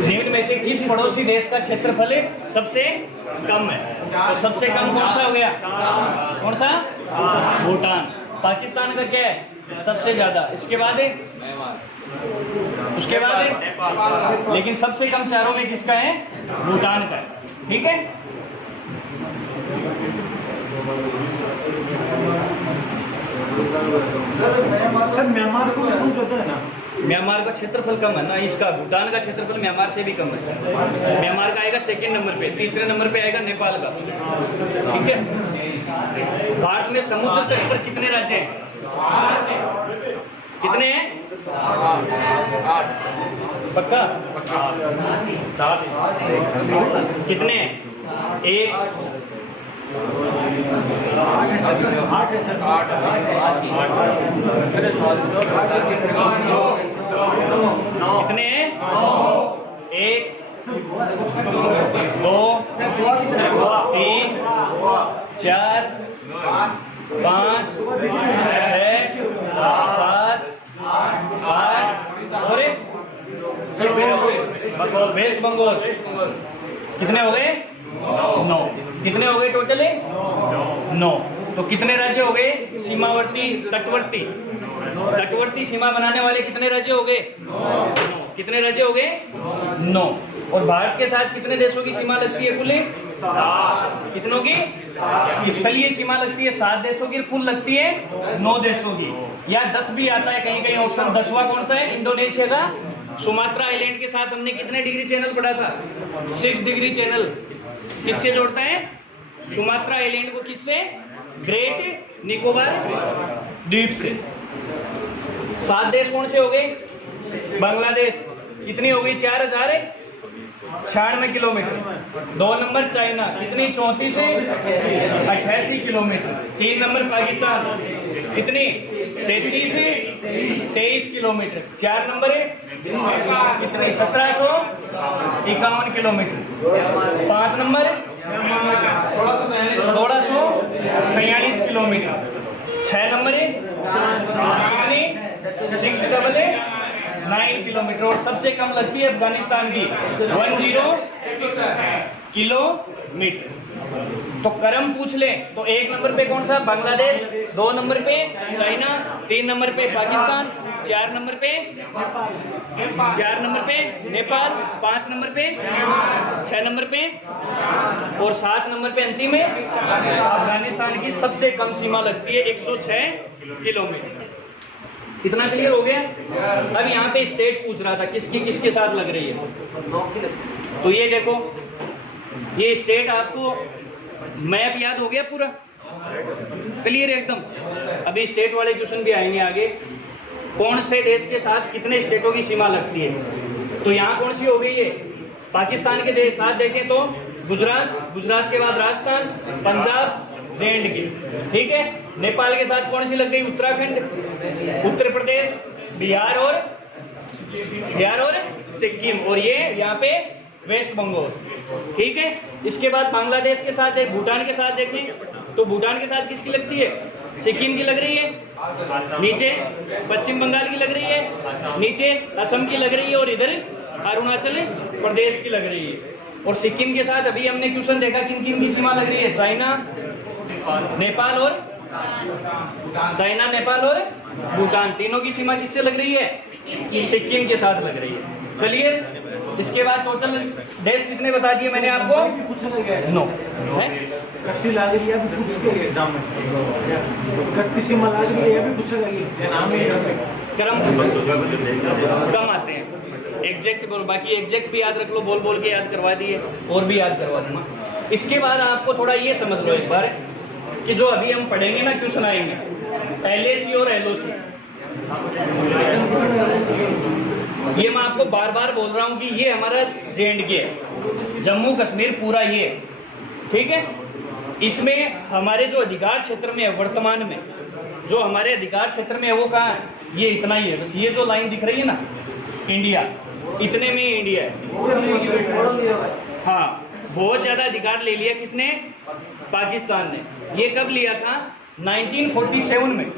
निम्न में से किस पड़ोसी देश का क्षेत्रफल सबसे कम है? तो सबसे कम कौन सा हो गया? कौन सा? भूटान। पाकिस्तान का क्या है? सबसे ज्यादा। इसके बाद है, उसके बाद है, लेकिन सबसे कम चारों में किसका है? भूटान का है। ठीक है, सर म्यांमार को समझौता है ना, म्यांमार का क्षेत्रफल कम है ना इसका, भूटान का क्षेत्रफल म्यांमार से भी कम है। म्यांमार का आएगा सेकंड नंबर पे, तीसरे नंबर पे आएगा नेपाल का। ठीक है, भारत में समुद्र तट पर कितने राज्य हैं? कितने हैं? पक्का? कितने हैं? एक, 8 है सर, 8 कितने हैं? एक, दो, तीन, चार, 5, 6, 7, 8 और वेस्ट बंगाल। कितने हो गए? 9। कितने हो गए टोटल? 9। तो कितने राज्य हो गए? सीमावर्ती, तटवर्ती, तटवर्ती सीमा बनाने वाले कितने राज्य हो गए? 9। कितने राज्य हो गए? 9। और भारत के साथ कितने देशों की सीमा लगती है कुल? 7। कितनों की? स्थलीय सीमा लगती है 7 देशों की, कुल लगती है 9 देशों की। या 10 भी आता है कहीं कहीं ऑप्शन। 10वां कौन सा है? इंडोनेशिया का सुमात्रा आइलैंड के साथ हमने कितने डिग्री चैनल पढ़ा था? 6 डिग्री चैनल। किससे जोड़ता है? सुमात्रा आइलैंड को किससे? ग्रेट निकोबार द्वीप से। 7 देश कौन से हो गए? बांग्लादेश। कितनी हो गई? 4096 किलोमीटर। 2 नंबर चाइना, कितनी? 34 से 88 किलोमीटर। 3 नंबर पाकिस्तान, कितनी? 33 से 23 किलोमीटर। 4 नंबर है कितनी? 1751 किलोमीटर। 5 number 1643 kilometre. 6 नंबर है कितनी? 699 किलोमीटर। और सबसे कम लगती है अफगानिस्तान की 10 किलोमीटर। तो क्रम पूछ ले तो 1 नंबर पे कौन सा? बांग्लादेश। 2 नंबर पे चाइना। 3 नंबर पे पाकिस्तान। 4 नंबर पे नेपाल। 5 नंबर पे, 6 नंबर पे और 7 नंबर पे अंतिम है अफगानिस्तान की सबसे कम सीमा लगती है 106 किलोमीटर। कितना क्लियर हो गया? अब यहाँ पे स्टेट पूछ रहा था किसकी किसके साथ लग रही है। तो ये देखो, ये स्टेट आपको मैप याद हो गया पूरा? क्लियर एकदम। अभी स्टेट वाले क्वेश्चन भी आएंगे आगे। कौन से देश के साथ कितने स्टेटों की सीमा लगती है? तो यहाँ कौन सी हो गई है? पाकिस्तान के देश साथ देखें तो गुजरात, गुजरात के बाद राजस्थान, पंजाब, J&K। ठीक है। नेपाल के साथ कौन सी लग गई? उत्तराखंड, उत्तर प्रदेश, बिहार और सिक्किम। और ये यहाँ पे वेस्ट बंगाल। ठीक है। इसके बाद बांग्लादेश के साथ है, भूटान के साथ देखें तो भूटान के साथ किसकी लगती है? सिक्किम की लग रही है, नीचे पश्चिम बंगाल की लग रही है, नीचे असम की लग रही है और इधर अरुणाचल प्रदेश की लग रही है। और सिक्किम के साथ अभी हमने क्वेश्चन देखा किन किन की सीमा लग रही है? चाइना, नेपाल और भूटान। तीनों की सीमा किससे लग रही है? सिक्किम के साथ लग रही है। क्लियर? इसके बाद टोटल देश कितने बता दिए मैंने आपको? 9 है। कट्टी लाग रही है, अभी पूछ के एग्जाम में कट्टी सीमा लाग रही है, अभी पूछेगा नाम कम आते हैं। एग्जैक्ट बोलो, बाकी एग्जैक्ट भी याद रख लो, बोल बोल के याद करवा दिए और भी याद करवा दूंगा। इसके बाद आपको थोड़ा ये समझ लो एक बार कि जो अभी हम पढ़ेंगे ना, क्वेश्चन आएंगे LAC और LOC। ये मैं आपको बार बार बोल रहा हूँ कि ये हमारा J&K है, जम्मू कश्मीर पूरा ये। ठीक है। इसमें हमारे जो अधिकार क्षेत्र में है, वर्तमान में जो हमारे अधिकार क्षेत्र में है वो कहाँ है? ये इतना ही है बस। ये जो लाइन दिख रही है ना, इंडिया, इतने में इंडिया है। हाँ, बहुत ज्यादा अधिकार ले लिया किसने? पाकिस्तान ने। ये कब लिया था? 1947 में।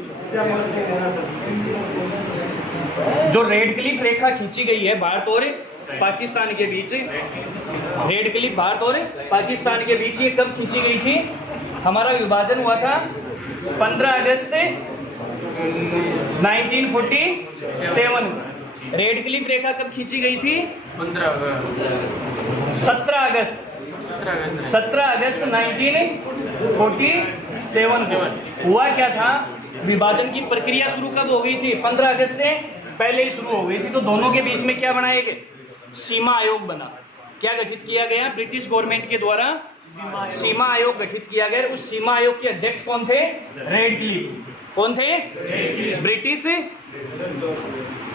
जो रेड क्लिफ रेखा खींची गई है भारत और पाकिस्तान के बीच, रेड क्लिफ भारत और पाकिस्तान के बीच, ये कब खींची गई थी? हमारा विभाजन हुआ था 15 अगस्त 1947। रेड क्लिफ रेखा कब खींची गई थी? 17 अगस्त 1947 को। हुआ क्या था? विभाजन की प्रक्रिया शुरू कब हो गई थी? 15 अगस्त से पहले ही शुरू हो गई थी। तो दोनों के बीच में क्या बनाया गया? सीमा आयोग बना। क्या गठित किया गया? ब्रिटिश गवर्नमेंट के द्वारा सीमा आयोग गठित किया गया। उस सीमा आयोग के अध्यक्ष कौन थे? Red Cliff. कौन थे? ब्रिटिश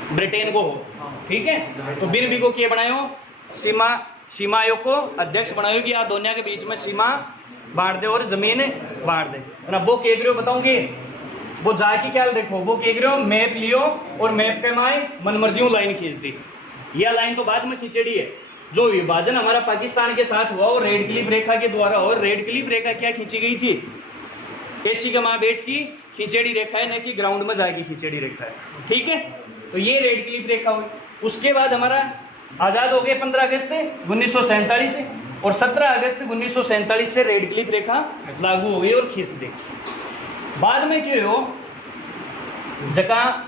ब्रिटेन को हो, ठीक है। तो बिन बिगो किए बनायो सीमा आयोग को अध्यक्ष बनायो कि आप दोनों के बीच में सीमा बांट दे और जमीन बांट दे ना। वो कह रहे हो बताऊंगे, वो जाके क्या देखो, वो कह रहे हो मैप लियो और मैप पे माए मनमर्जी लाइन खींच दी। यह लाइन तो बाद में खींचेड़ी है। जो विभाजन हमारा पाकिस्तान के साथ हुआ और रेड क्लिफ रेखा के द्वारा, और रेड क्लिफ रेखा क्या खींची गई थी? एसी का माँ बेट की खींचेड़ी रेखा है, न कि ग्राउंड में जाएगी खींचेड़ी रेखा है, ठीक है। तो ये रेड क्लिफ रेखा हुई। उसके बाद हमारा आज़ाद हो गए 15 अगस्त 1947 से, और 17 अगस्त 1947 से रेड क्लिफ रेखा लागू हो गई और खींच दी। बाद में क्यों हो, जगह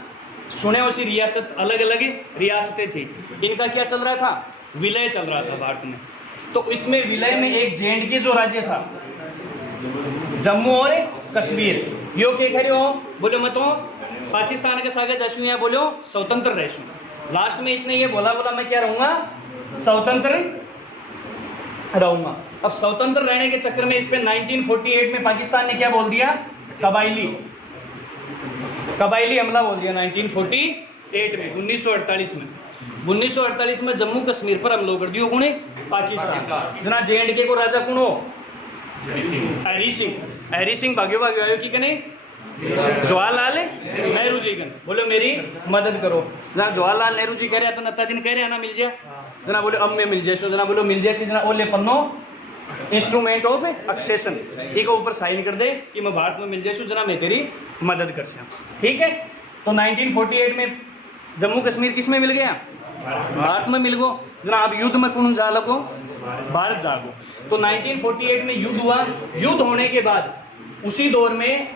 सुने उसी रियासत, अलग अलग रियासतें थी, इनका क्या चल रहा था? विलय चल रहा था भारत में। तो इसमें विलय में एक J&K जो राज्य था, जम्मू और कश्मीर, यो क्या करे हो? बोलो मत हो पाकिस्तान के साथ जैसू, या बोलो स्वतंत्र रहसू। लास्ट में इसने ये बोला मैं क्या रहूंगा? स्वतंत्र रहूंगा। अब स्वतंत्र रहने के चक्कर में इस पे 1948 में पाकिस्तान ने क्या बोल दिया? कबाइली हमला बोल दिया 1948 में, 1948 में। 1948 में जम्मू कश्मीर पर हमला कर दियो कौन? पाकिस्तान। जना J&K को राजा कौन हो? हरी सिंह भाग्यो आयो कि नहीं? जवाहरलाल नेहरू जी कन बोले मेरी मदद करो। जना जवाहरलाल नेहरू जी कह रहे तो नत्ता दिन कह रहे ना मिल जाए, जना बोले अब मैं मिल जाए, जना बोलो मिल जाए, जना ओले पन्नो इंस्ट्रूमेंट ऑफ एक्सेशन, एक ऊपर साइन कर दे कि मैं भारत में मिल जाए, जना मैं तेरी मदद कर सकूं, ठीक है। तो 1948 में जम्मू कश्मीर किस में मिल गया? भारत में मिल गो। जना अब युद्ध में कौन जा लगो? भारत जागो। तो 1948 में युद्ध हुआ। युद्ध होने के बाद उसी दौर में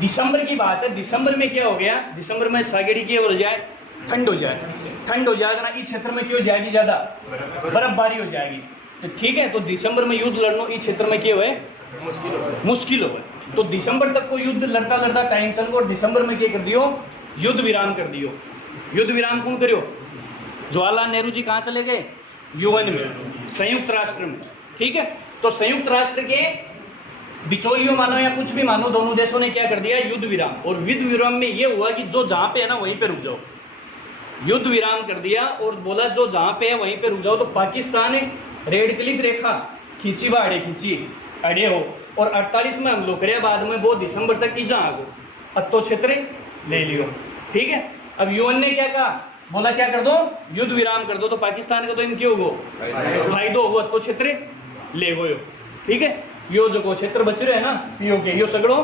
दिसंबर की बात है, दिसंबर में क्या हो गया? दिसंबर में सागेड़ी की हो जाए, ठंड हो जाए जना इस क्षेत्र में क्यों जाएगी? ज्यादा बर्फबारी हो जाएगी, तो ठीक है। तो दिसंबर में युद्ध लड़ना इस क्षेत्र में क्या हुए? मुश्किल हो। तो दिसंबर तक को युद्ध लड़ता टाइम चल गो, और दिसंबर में क्या कर दियो? युद्ध विराम कर दियो। युद्ध विराम कौन करियो? जवाहरलाल नेहरू जी कहाँ चले गए? UN में, संयुक्त राष्ट्र में, ठीक है। तो संयुक्त राष्ट्र के बिचौलियों मानो या कुछ भी मानो, दोनों देशों ने क्या कर दिया? युद्ध विराम। और युद्ध विराम में ये हुआ कि जो जहां पे है ना वहीं पे रुक जाओ। युद्ध विराम कर दिया और बोला जो जहां पे है वहीं पे रुक जाओ। तो पाकिस्तान ने रेड क्लिफ रेखा खींची अड़े हो, और 48 में हम लोग करे, बाद में वो दिसंबर तक ही जहाँ आगो अत्तो क्षेत्र ले लियो, ठीक है। अब UN ने क्या कहा? बोला क्या कर दो? युद्ध विराम कर दो। तो पाकिस्तान का तो इन क्यों हो? फायदो हो, अत्तो क्षेत्र ले गो, ठीक है। यो जो क्षेत्र बच रहे हैं ना POK, यो सगड़ो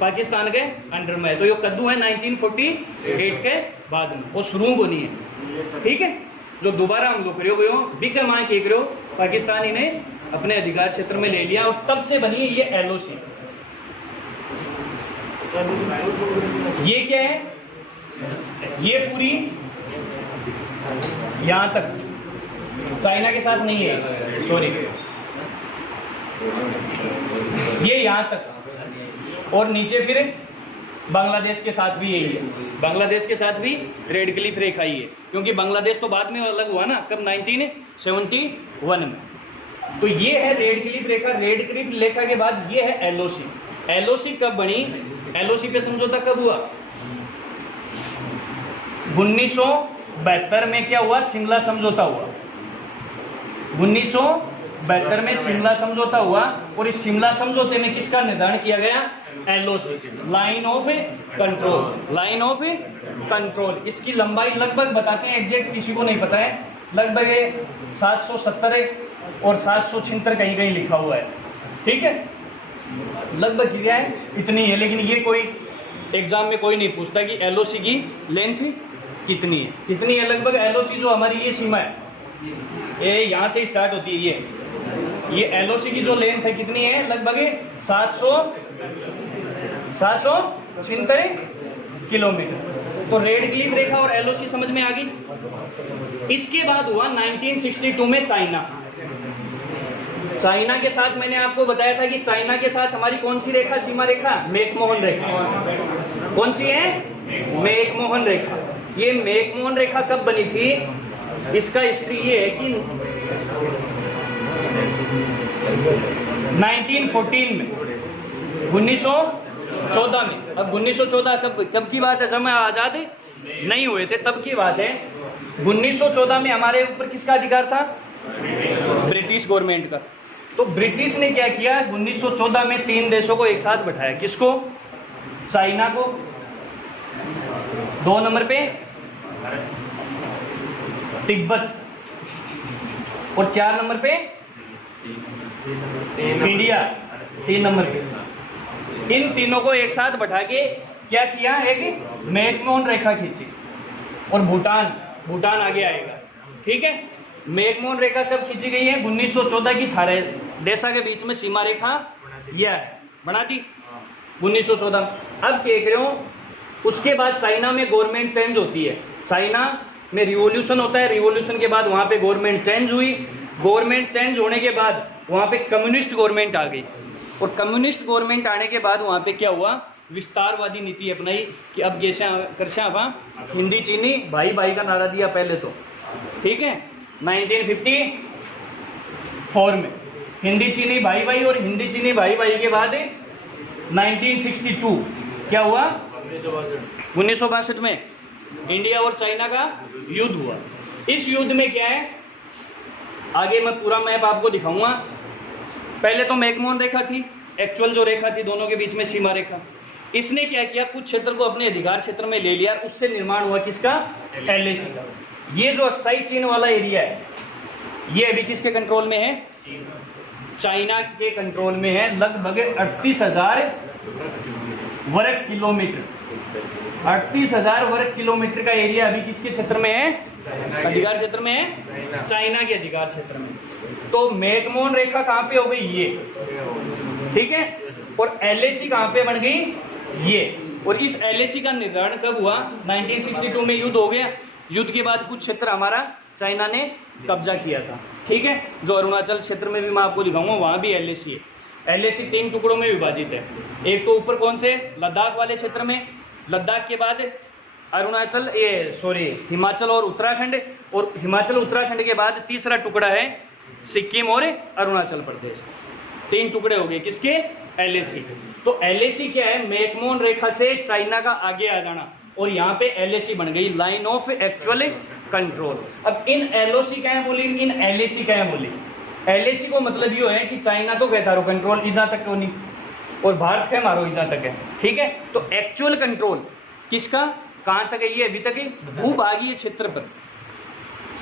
पाकिस्तान के अंडर में है। तो यो कद्दू है 1948 के बाद में, वो शुरू को नहीं है, ठीक है। जो दोबारा हम लोग करो गयो बिकर माए के करो, पाकिस्तानी ने अपने अधिकार क्षेत्र में ले लिया, और तब से बनी ये LOC। ये क्या है? ये पूरी यहां तक, चाइना के साथ नहीं है, सॉरी, ये यहां तक, और नीचे फिर बांग्लादेश के साथ भी यही है। बांग्लादेश के साथ भी रेड क्लिफ रेखा ही है, क्योंकि बांग्लादेश तो बाद में अलग हुआ ना, कब? 1971 में। तो ये है रेड क्लिफ रेखा। रेड क्लिफ रेखा के बाद ये है LOC। LOC कब बनी? LOC पे समझौता कब हुआ? 1972 में क्या हुआ? शिमला समझौता हुआ। 1972 में शिमला समझौता हुआ, और इस शिमला समझौते में किसका निर्धारण किया गया? LOC, line of control. इसकी लंबाई लगभग बताते हैं, एग्जैक्ट किसी को नहीं पता है, लगभग 770 और 776 कहीं कहीं लिखा हुआ है, ठीक है। लगभग क्या है? इतनी है। लेकिन ये कोई एग्जाम में कोई नहीं पूछता कि LOC की लेंथ कितनी है लगभग एलओसी जो हमारी ये सीमा है, ये यहाँ से स्टार्ट होती है, ये एलओसी की जो लेंथ है कितनी है, लगभग 776 किलोमीटर। तो रेड क्लिफ रेखा और एलओसी समझ में आ गई। इसके बाद हुआ 1962 में चाइना के साथ मैंने आपको बताया था कि चाइना के साथ हमारी कौन सी रेखा, सीमा रेखा, मैकमोहन रेखा। कौन सी है? मैकमोहन रेखा। ये मैकमोहन रेखा कब बनी थी, इसका हिस्ट्री ये है कि 1914 में, 1914 में। अब 1914 कब की बात है, जब हम आजाद नहीं हुए थे तब की बात है। 1914 में हमारे ऊपर किसका अधिकार था? ब्रिटिश गवर्नमेंट का। तो ब्रिटिश ने क्या किया, 1914 में 3 देशों को एक साथ बैठाया। किसको? चाइना को 2 नंबर पे, तिब्बत, और 4 नंबर पे इंडिया, 3 नंबर पे। इन तीनों को एक साथ बैठा के क्या किया, एक मैकमोहन रेखा खींची। और भूटान आगे आएगा, ठीक है। मैकमोहन रेखा कब खींची गई है? 1914 की थारे देशा के बीच में सीमा रेखा यह बना दी 1914। अब क्या कह रहे हो, उसके बाद चाइना में गवर्नमेंट चेंज होती है। चाइना में रिवॉल्यूशन होता है, रिवॉल्यूशन के बाद वहां पे गवर्नमेंट चेंज हुई। गवर्नमेंट चेंज होने के बाद वहां पे कम्युनिस्ट गवर्नमेंट आ गई, और कम्युनिस्ट गवर्नमेंट आने के बाद वहां पे क्या हुआ, विस्तारवादी नीति अपनाई कि अब जैसे हिंदी चीनी भाई भाई का नारा दिया पहले तो, ठीक है। 1954 में हिंदी चीनी भाई भाई, और हिंदी चीनी भाई भाई के बाद 1962 क्या हुआ, 1962 में इंडिया और चाइना का युद्ध हुआ। इस युद्ध में क्या है, आगे मैं पूरा मैप आपको दिखाऊंगा। पहले तो मैकमोहन रेखा थी, एक्चुअल जो रेखा थी दोनों के बीच में सीमा रेखा। इसने क्या किया, कुछ क्षेत्र को अपने अधिकार क्षेत्र में ले लिया, उससे निर्माण हुआ किसका, एलएसी का। ये जो अक्साई चीन वाला एरिया है, ये अभी किसके कंट्रोल में है, चाइना के कंट्रोल में है। लगभग 38,000 वर्ग किलोमीटर, 38,000 वर्ग किलोमीटर का एरिया अभी किसके क्षेत्र में है, अधिकार क्षेत्र में है, चाइना के अधिकार क्षेत्र में। तो मैकमोहन रेखा कहां पे हो गई, ये, ठीक है। और एलएसी कहां पे बन गई, ये। और इस एलएसी का निर्धारण कब हुआ, 1962 में युद्ध हो गया। युद्ध के बाद कुछ क्षेत्र हमारा चाइना ने कब्जा किया था, ठीक है। जो अरुणाचल क्षेत्र में भी मैं आपको दिखाऊंगा, वहां भी एलएसी है। एलएसी 3 टुकड़ों में विभाजित है। एक तो ऊपर कौन से, लद्दाख वाले क्षेत्र में, लद्दाख के बाद अरुणाचल, हिमाचल और उत्तराखंड, और हिमाचल उत्तराखंड के बाद तीसरा टुकड़ा है सिक्किम और अरुणाचल प्रदेश। 3 टुकड़े हो गए किसके, एलएसी। तो एलएसी क्या है, मैकमोहन रेखा से चाइना का आगे आ जाना, और यहाँ पे एलएसी बन गई, लाइन ऑफ एक्चुअल कंट्रोल। अब इन एलओसी क्या है बोली, इन एलएसी क्या है बोली। एलएसी को मतलब ये है कि चाइना तो कहता रहो कंट्रोल इजा तक को नहीं, और भारत है मारो इजा तक है, ठीक है। तो एक्चुअल कंट्रोल किसका, कहां तक है, ये अभी तक भूभागीय क्षेत्र पर।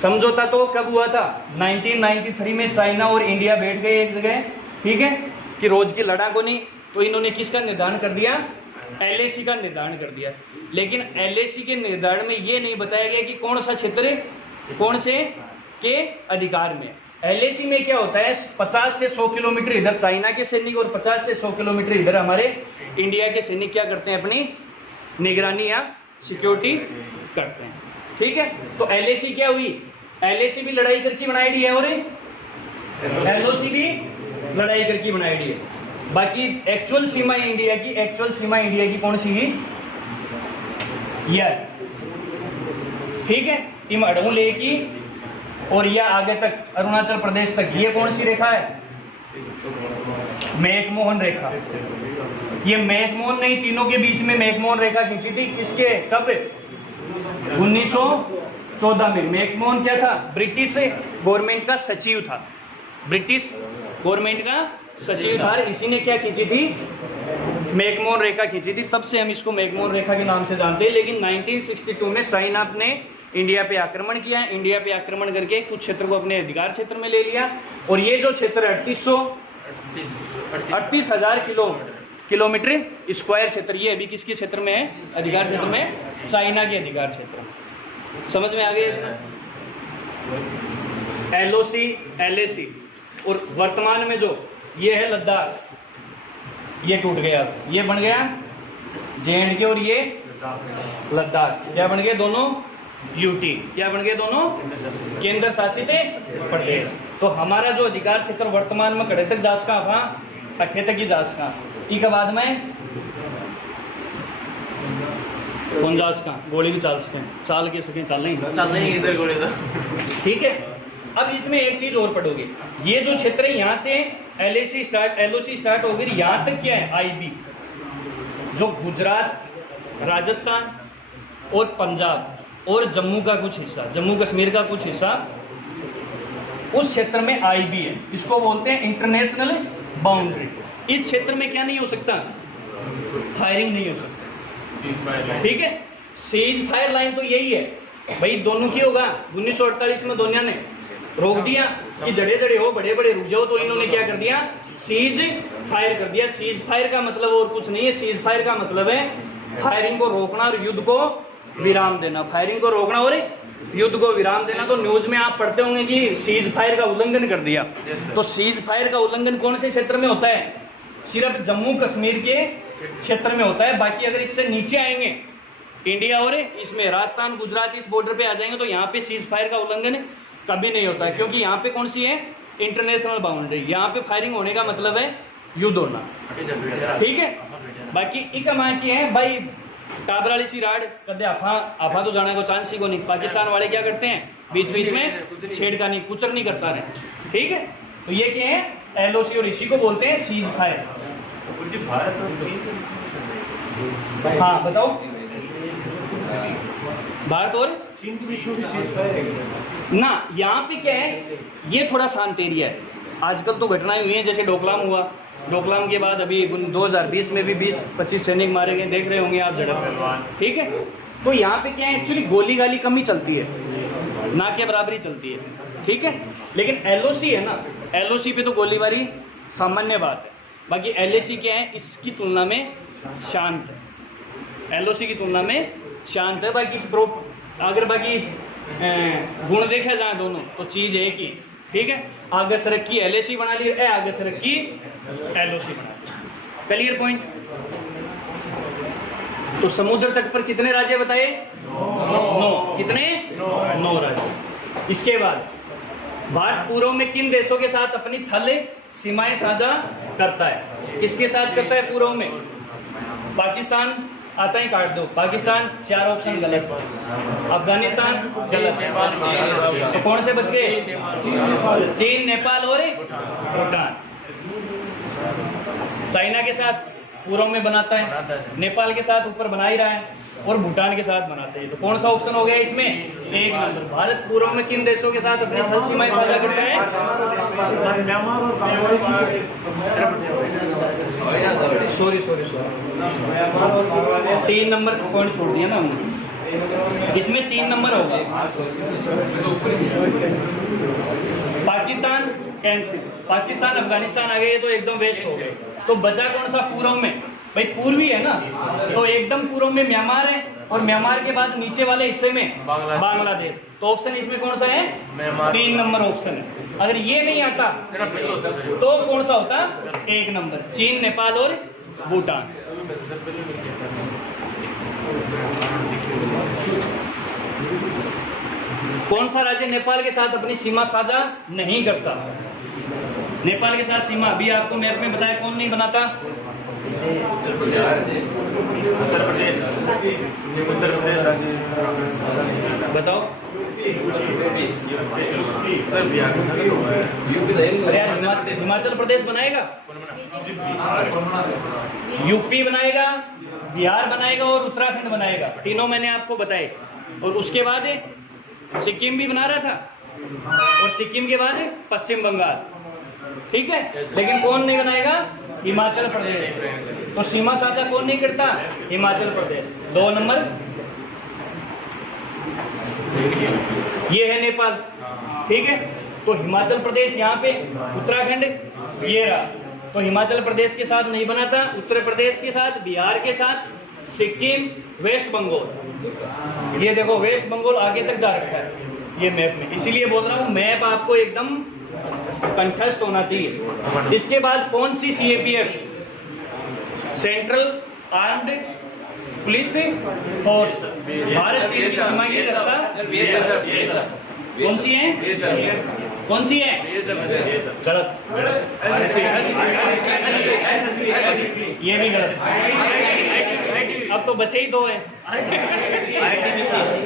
समझौता तो कब हुआ था, 1993 में चाइना और इंडिया बैठ गए एक जगह, ठीक है, कि रोज की लड़ा को नहीं। तो इन्होंने किसका निर्धारण कर दिया, एलएसी का निर्धारण कर दिया। लेकिन एलएसी के निर्धारण में ये नहीं बताया गया कि कौन सा क्षेत्र कौन से के अधिकार में। एलएसी में क्या होता है, 50 से 100 किलोमीटर इधर चाइना के सैनिक और 50 से 100 किलोमीटर इधर हमारे इंडिया के सैनिक क्या करते हैं, अपनी निगरानी या सिक्योरिटी करते हैं, ठीक है। तो एलएसी क्या हुई, एलएसी भी लड़ाई करके बनाई दी है, और एलओसी भी लड़ाई करके बनाई दी है। बाकी एक्चुअल सीमा इंडिया की, एक्चुअल सीमा इंडिया की कौन सी है, यह, ठीक है। टीम अड़ू लेकी और यह आगे तक अरुणाचल प्रदेश तक, ये कौन सी रेखा है, मैकमोहन रेखा। ये मैकमोहन नहीं, तीनों के बीच में मैकमोहन रेखा खींची थी, किसके, कब, 1914 में। मैकमोहन क्या था, ब्रिटिश गवर्नमेंट का सचिव था, ब्रिटिश गवर्नमेंट का सचिव था। इसी ने क्या खींची थी, मैकमोहन रेखा खींची थी, तब से हम इसको मैकमोहन रेखा के नाम से जानते हैं। लेकिन 1962 में चाइना ने इंडिया पे आक्रमण किया, इंडिया पे आक्रमण करके कुछ क्षेत्र को अपने अधिकार क्षेत्र में ले लिया। और ये जो क्षेत्र 38,000 किलोमीटर स्क्वायर क्षेत्र, ये अभी किसके क्षेत्र में है, अधिकार क्षेत्र में, चाइना के अधिकार क्षेत्र। समझ में आ गए? LOC LAC और वर्तमान में जो ये है लद्दाख, ये टूट गया, ये बन गया JNK और ये लद्दाख। क्या बन गए दोनों? UT। क्या बन गए दोनों? केंद्र शासित प्रदेश। तो हमारा जो अधिकार क्षेत्र वर्तमान में कड़े तक जास का वहाँ अठे तक ही जास का के बाद में कौन जास का गोली भी चाल सके, चाल के सके, चल नहीं इधर गोली तो ठीक है। अब इसमें एक चीज और पढ़ोगे, ये जो क्षेत्र है यहाँ से LOC स्टार्ट हो गई, यहाँ तक क्या है IB, जो गुजरात, राजस्थान और पंजाब और जम्मू का कुछ हिस्सा, जम्मू कश्मीर का कुछ हिस्सा, उस क्षेत्र में IB है। इसको बोलते हैं इंटरनेशनल बाउंड्री। इस क्षेत्र में क्या नहीं हो सकता? फायरिंग नहीं हो सकता, ठीक है। सीज फायर लाइन तो यही है भाई, दोनों की होगा। 1948 में दुनिया ने रोक दिया कि जड़े जड़े हो, बड़े बड़े रुक जाओ, तो इन्होंने क्या कर दिया? सीज फायर कर दिया। सीज फायर का मतलब और कुछ नहीं है, सीज फायर का मतलब है फायरिंग को रोकना और युद्ध को विराम देना। फायरिंग को रोकना और युद्ध को विराम देना। तो न्यूज में आप पढ़ते होंगे कि सीज फायर का उल्लंघन कर दिया। तो सीज फायर का उल्लंघन कौन से क्षेत्र में होता है? सिर्फ जम्मू कश्मीर के क्षेत्र में होता है। बाकी अगर इससे नीचे आएंगे इंडिया और इसमें राजस्थान, गुजरात, इस बॉर्डर पे आ जाएंगे तो यहाँ पे सीज फायर का उल्लंघन कभी नहीं होता है, क्योंकि यहाँ पे कौन सी है? International boundary. यहाँ पे फायरिंग होने का मतलब है युद्ध होना, ठीक है। बाकी इकमा की है भाई टाबराली सी राड कदे आफा तो जाने को चांस ही को नहीं। पाकिस्तान वाले क्या करते हैं? बीच बीच में छेड़खानी, कुचर नहीं करता रहे, ठीक है। तो ये क्या है? LOC और इसी को बोलते हैं सीज फायर। हाँ बताओ, भारत और चीन के बीच में सीज फायर है ना, यहाँ पे क्या है? ये थोड़ा शांत एरिया है। आजकल तो घटनाएं हुई हैं, जैसे डोकलाम हुआ, डोकलाम के बाद अभी 2020 में भी 20-25 सैनिक मारे गए, देख रहे होंगे आप झड़प, ठीक है। तो यहाँ पे क्या है? एक्चुअली गोली गाली कम ही चलती है, ना के बराबरी चलती है, ठीक है। लेकिन LOC है ना, LOC पे तो गोलीबारी सामान्य बात है। बाकी LAC क्या है? इसकी तुलना में शांत है, LOC की तुलना में शांत है। बाकी अगर बाकी गुण देखा जाए दोनों तो चीज एक ही, ठीक है। आगे सड़क की LAC बना ली, आगे सड़क की LOC बना ली। Clear point? तो समुद्र तट पर कितने राज्य बताए? 9। कितने? 9 राज्य। इसके बाद भारत पूर्व में किन देशों के साथ अपनी थल सीमाएं साझा करता है? किसके साथ करता है पूर्व में? पाकिस्तान आता ही काट दो, पाकिस्तान 4 ऑप्शन गलत, अफगानिस्तान गलत, तो कौन से बच गए? चीन, नेपाल और भूटान। चाइना के साथ पूर्व में बनाता है, नेपाल के साथ ऊपर बना ही रहा है और भूटान के साथ बनाते हैं। तो कौन सा ऑप्शन हो गया इसमें? 1 नंबर। भारत पूर्व में किन देशों के साथ अपनी थल सीमाएं साझा करता है? म्यांमार और बांग्लादेश। सॉरी 3 नंबर पॉइंट छोड़ दिया ना हमने, इसमें 3 नंबर होगा। पाकिस्तान कैंसिल, पाकिस्तान अफगानिस्तान आ गए तो एकदम वेस्ट हो गए। तो बचा कौन सा पूर्व में? भाई पूर्वी है ना, तो एकदम पूर्व में म्यांमार है और म्यांमार के बाद नीचे वाले हिस्से में बांग्लादेश। तो ऑप्शन इसमें कौन सा है? 3 नंबर ऑप्शन है। अगर ये नहीं आता तो कौन सा होता? 1 नंबर, चीन, नेपाल और भूटान। कौन सा राज्य नेपाल के साथ अपनी सीमा साझा नहीं करता? नेपाल के साथ सीमा अभी आपको मैप में बताया, कौन नहीं बनाता? उत्तर प्रदेश बताओ। हिमाचल प्रदेश बनाएगा, यूपी बनाएगा, बिहार बनाएगा और उत्तराखंड बनाएगा। तीनों मैंने आपको बताए। और उसके बाद सिक्किम भी बना रहा था और सिक्किम के बाद पश्चिम बंगाल, ठीक है। लेकिन कौन नहीं बनाएगा? हिमाचल प्रदेश। तो सीमा साझा कौन नहीं करता? हिमाचल प्रदेश। 2 नंबर ये है नेपाल, ठीक है। तो हिमाचल प्रदेश यहाँ पे, उत्तराखंड ये रहा। तो हिमाचल प्रदेश के साथ नहीं बनाता, उत्तर प्रदेश के साथ, बिहार के साथ सिक्किम, वेस्ट बंगाल। ये देखो वेस्ट बंगाल आगे तक जा रखा है ये मैप में, इसीलिए बोल रहा हूँ मैप आपको एकदम कंठस्थ होना चाहिए। इसके बाद कौन सी CAPF, central armed police force, Bharat चीन की सीमा की रक्षा कौन सी है? कौन सी है? गलत, ये भी गलत। अब तो बचे ही दो हैं,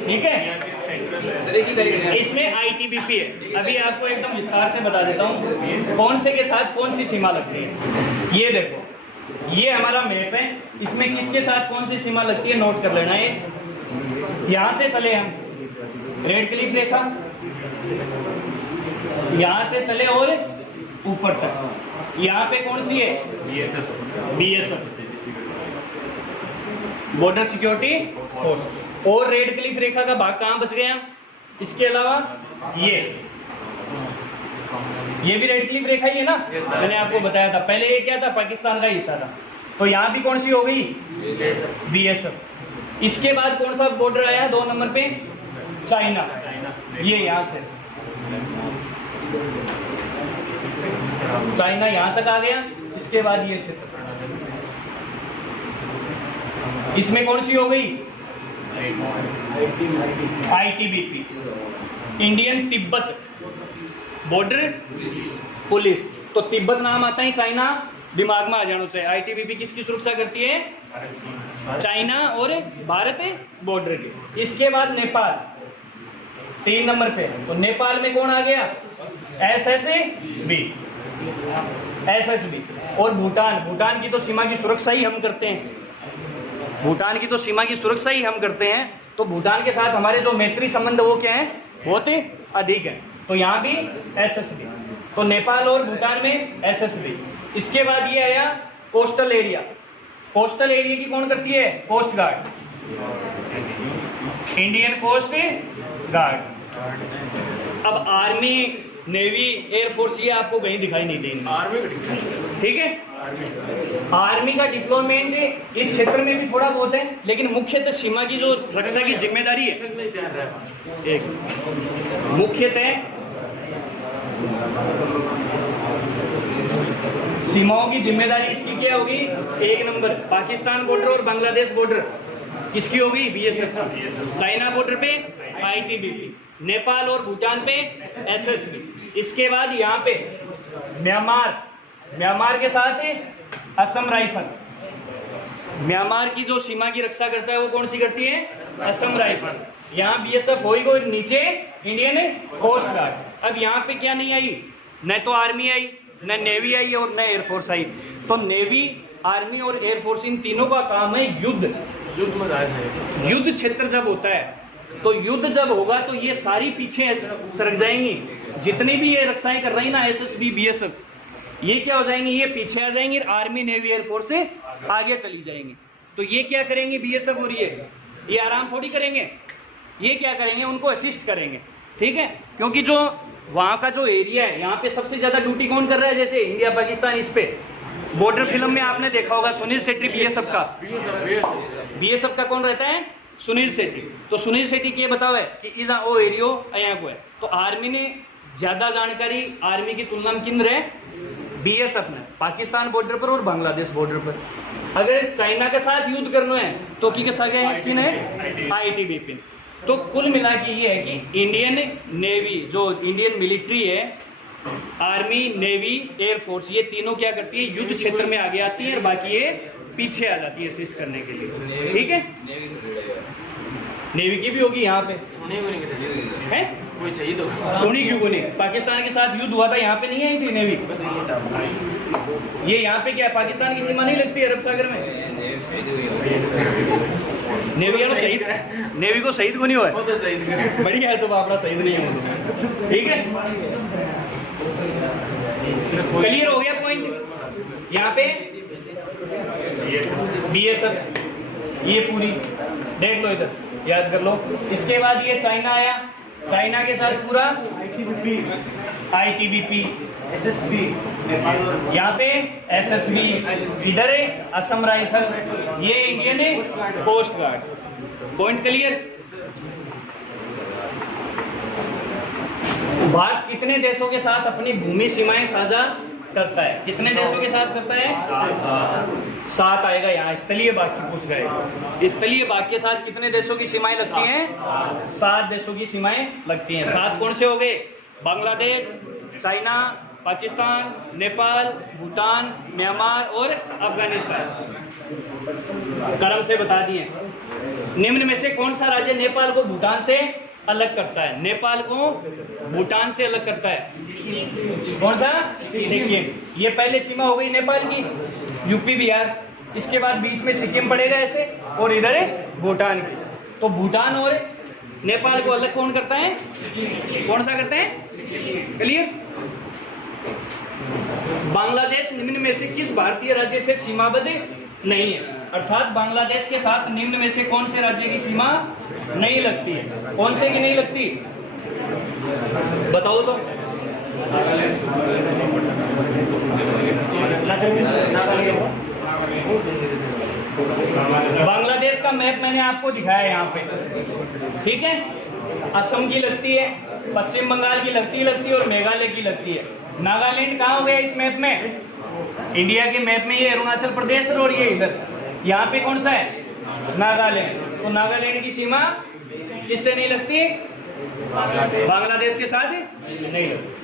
ठीक है। इसमें ITBP है। अभी आपको एकदम विस्तार से बता देता हूँ कौन से के साथ कौन सी सीमा लगती है। ये देखो, ये हमारा मैप है, इसमें किसके साथ कौन सी सीमा लगती है नोट कर लेना है। यहाँ से चले हम, रेड क्लिफ रेखा, यहाँ से चले और ऊपर तक, यहाँ पे कौन सी है? BSF, border security force. और रेड क्लिफ रेखा का भाग कहाँ बच गया? इसके अलावा ये भी रेड क्लिफ रेखा ही है ना, मैंने आपको बताया था पहले। ये क्या था? पाकिस्तान का हिस्सा था। तो यहाँ भी कौन सी हो गई? BSF। इसके बाद कौन सा बॉर्डर आया 2 नंबर पे? चाइना। ये यहाँ से चाइना यहाँ तक आ गया। इसके बाद ये क्षेत्र, इसमें कौन सी हो गई? ITBP, Indian Tibet border police. तो तिब्बत नाम आता है, चाइना दिमाग में आ जाना चाहिए। ITBP किसकी सुरक्षा करती है? चाइना और भारत बॉर्डर की। इसके बाद नेपाल 3 नंबर पे। तो नेपाल में कौन आ गया? SSB। और भूटान, भूटान की तो सीमा की सुरक्षा ही हम करते हैं, भूटान की तो सीमा की सुरक्षा ही हम करते हैं। तो भूटान के साथ हमारे जो मैत्री संबंध वो क्या है? बहुत अधिक है। तो यहाँ भी SSB। तो नेपाल और भूटान में SSB। इसके बाद ये आया कोस्टल एरिया। कोस्टल एरिया की कौन करती है? Coast guard, Indian coast guard. अब आर्मी, नेवी, एयरफोर्स ये आपको कहीं दिखाई नहीं देंगे, आर्मी का, ठीक है। आर्मी का डिप्लॉयमेंट इस क्षेत्र में भी थोड़ा बहुत है, लेकिन मुख्यतः सीमा की जो रक्षा की जिम्मेदारी है, एक मुख्यतः सीमाओं की जिम्मेदारी इसकी क्या होगी? 1 नंबर पाकिस्तान बॉर्डर और बांग्लादेश बॉर्डर किसकी होगी? BSF। चाइना बॉर्डर पे ITBP, नेपाल और भूटान पे SSB। इसके बाद यहाँ पे म्यांमार के साथ है असम राइफल। म्यांमार की जो सीमा की रक्षा करता है वो कौन सी करती है? असम राइफल। यहाँ BSF होगी और नीचे इंडियन कोस्ट गार्ड। अब यहाँ पे क्या नहीं आई? न तो आर्मी आई, न नेवी आई और न एयरफोर्स आई। तो नेवी, आर्मी और एयरफोर्स इन तीनों का काम है युद्ध में। युद्ध क्षेत्र जब होता है, तो युद्ध जब होगा तो ये सारी पीछे सरक जाएंगी। जितनी भी ये रक्षाएं कर रही ना SSB, BSF, ये क्या हो जाएंगी? ये पीछे आ जाएंगी। आर्मी, नेवी, एयरफोर्स से आगे चली जाएंगी। तो ये क्या करेंगे? BSF और ये आराम थोड़ी करेंगे। ये क्या करेंगे? उनको असिस्ट करेंगे, ठीक है। क्योंकि जो वहाँ का जो एरिया है, यहाँ पे सबसे ज्यादा ड्यूटी कौन कर रहा है? जैसे इंडिया पाकिस्तान, इस पे बॉर्डर फिल्म में आपने देखा होगा सुनील शेट्टी BSF का कौन रहता है? सुनील शेट्टी। तो सुनील शेट्टी की ये बताओ है कि इस वो एरियो अया को है। तो आर्मी ने ज्यादा जानकारी आर्मी की तुलना में किन रहे? BSF ने, पाकिस्तान बॉर्डर पर और बांग्लादेश बॉर्डर पर। अगर चाइना के साथ युद्ध करना है तो किन है? ITBP। तो कुल मिला के ये है कि इंडियन नेवी, जो इंडियन मिलिट्री है, आर्मी, नेवी, एयरफोर्स, ये तीनों क्या करती है? युद्ध क्षेत्र में आगे आती है और बाकी ये पीछे आ जाती है असिस्ट करने के लिए, ठीक है। नेवी की भी होगी यहाँ पे, है कोई शहीद होगा? सोनी क्यों को नहीं? पाकिस्तान के साथ युद्ध हुआ था, यहाँ पे नहीं आई थी नेवी? ये यहाँ पे क्या है? पाकिस्तान की सीमा नहीं लगती अरब सागर में? नेवी को शहीद, नेवी को शहीद को नहीं हुआ? बढ़िया है, तो आपका शहीद नहीं है, ठीक है। क्लियर हो गया पॉइंट? यहाँ पे BSF ये पूरी देख लो, इधर याद कर लो। इसके बाद ये चाइना आया, चाइना के साथ पूरा ITBP, ITBP, SSB, यहाँ पे SSB, इधर है असम राइफल, ये इंडियन है coast guard. Point clear? Bharat कितने देशों के साथ अपनी भूमि सीमाएं साझा करता है? कितने देशों के साथ करता है? 7 आएगा यहाँ। स्थलीय बाघ की पूछ गए। स्थलीय बाघ के साथ कितने देशों की सीमाएं लगती हैं? 7 देशों की सीमाएं लगती हैं। 7 कौन से हो गए? बांग्लादेश, चाइना, पाकिस्तान, नेपाल, भूटान, म्यांमार और अफगानिस्तान। क्रम से बता दिए। निम्न में से कौन सा राज्य नेपाल को भूटान से अलग करता है? नेपाल को भूटान से अलग करता है कौन सा? सिक्किम। ये पहले सीमा हो गई नेपाल की, यूपी बिहार, इसके बाद बीच में सिक्किम पड़ेगा ऐसे, और इधर है भूटान की। तो भूटान और नेपाल को अलग कौन करता है? कौन सा करते हैं? क्लियर? बांग्लादेश निम्न में से किस भारतीय राज्य से सीमाबद्ध नहीं है? अर्थात बांग्लादेश के साथ निम्न में से कौन से राज्य की सीमा नहीं लगती है? कौन से की नहीं लगती? बताओ तो। बांग्लादेश का मैप मैंने आपको दिखाया यहाँ पे, ठीक है? असम की लगती है, पश्चिम बंगाल की लगती है और मेघालय की लगती है। नागालैंड कहाँ हो गया इस मैप में? इंडिया के मैप में ये अरुणाचल प्रदेश और ये इधर, यहाँ पे कौन सा है? नागालैंड। तो नागालैंड की सीमा किससे नहीं लगती? बांग्लादेश के साथ नहीं लगती।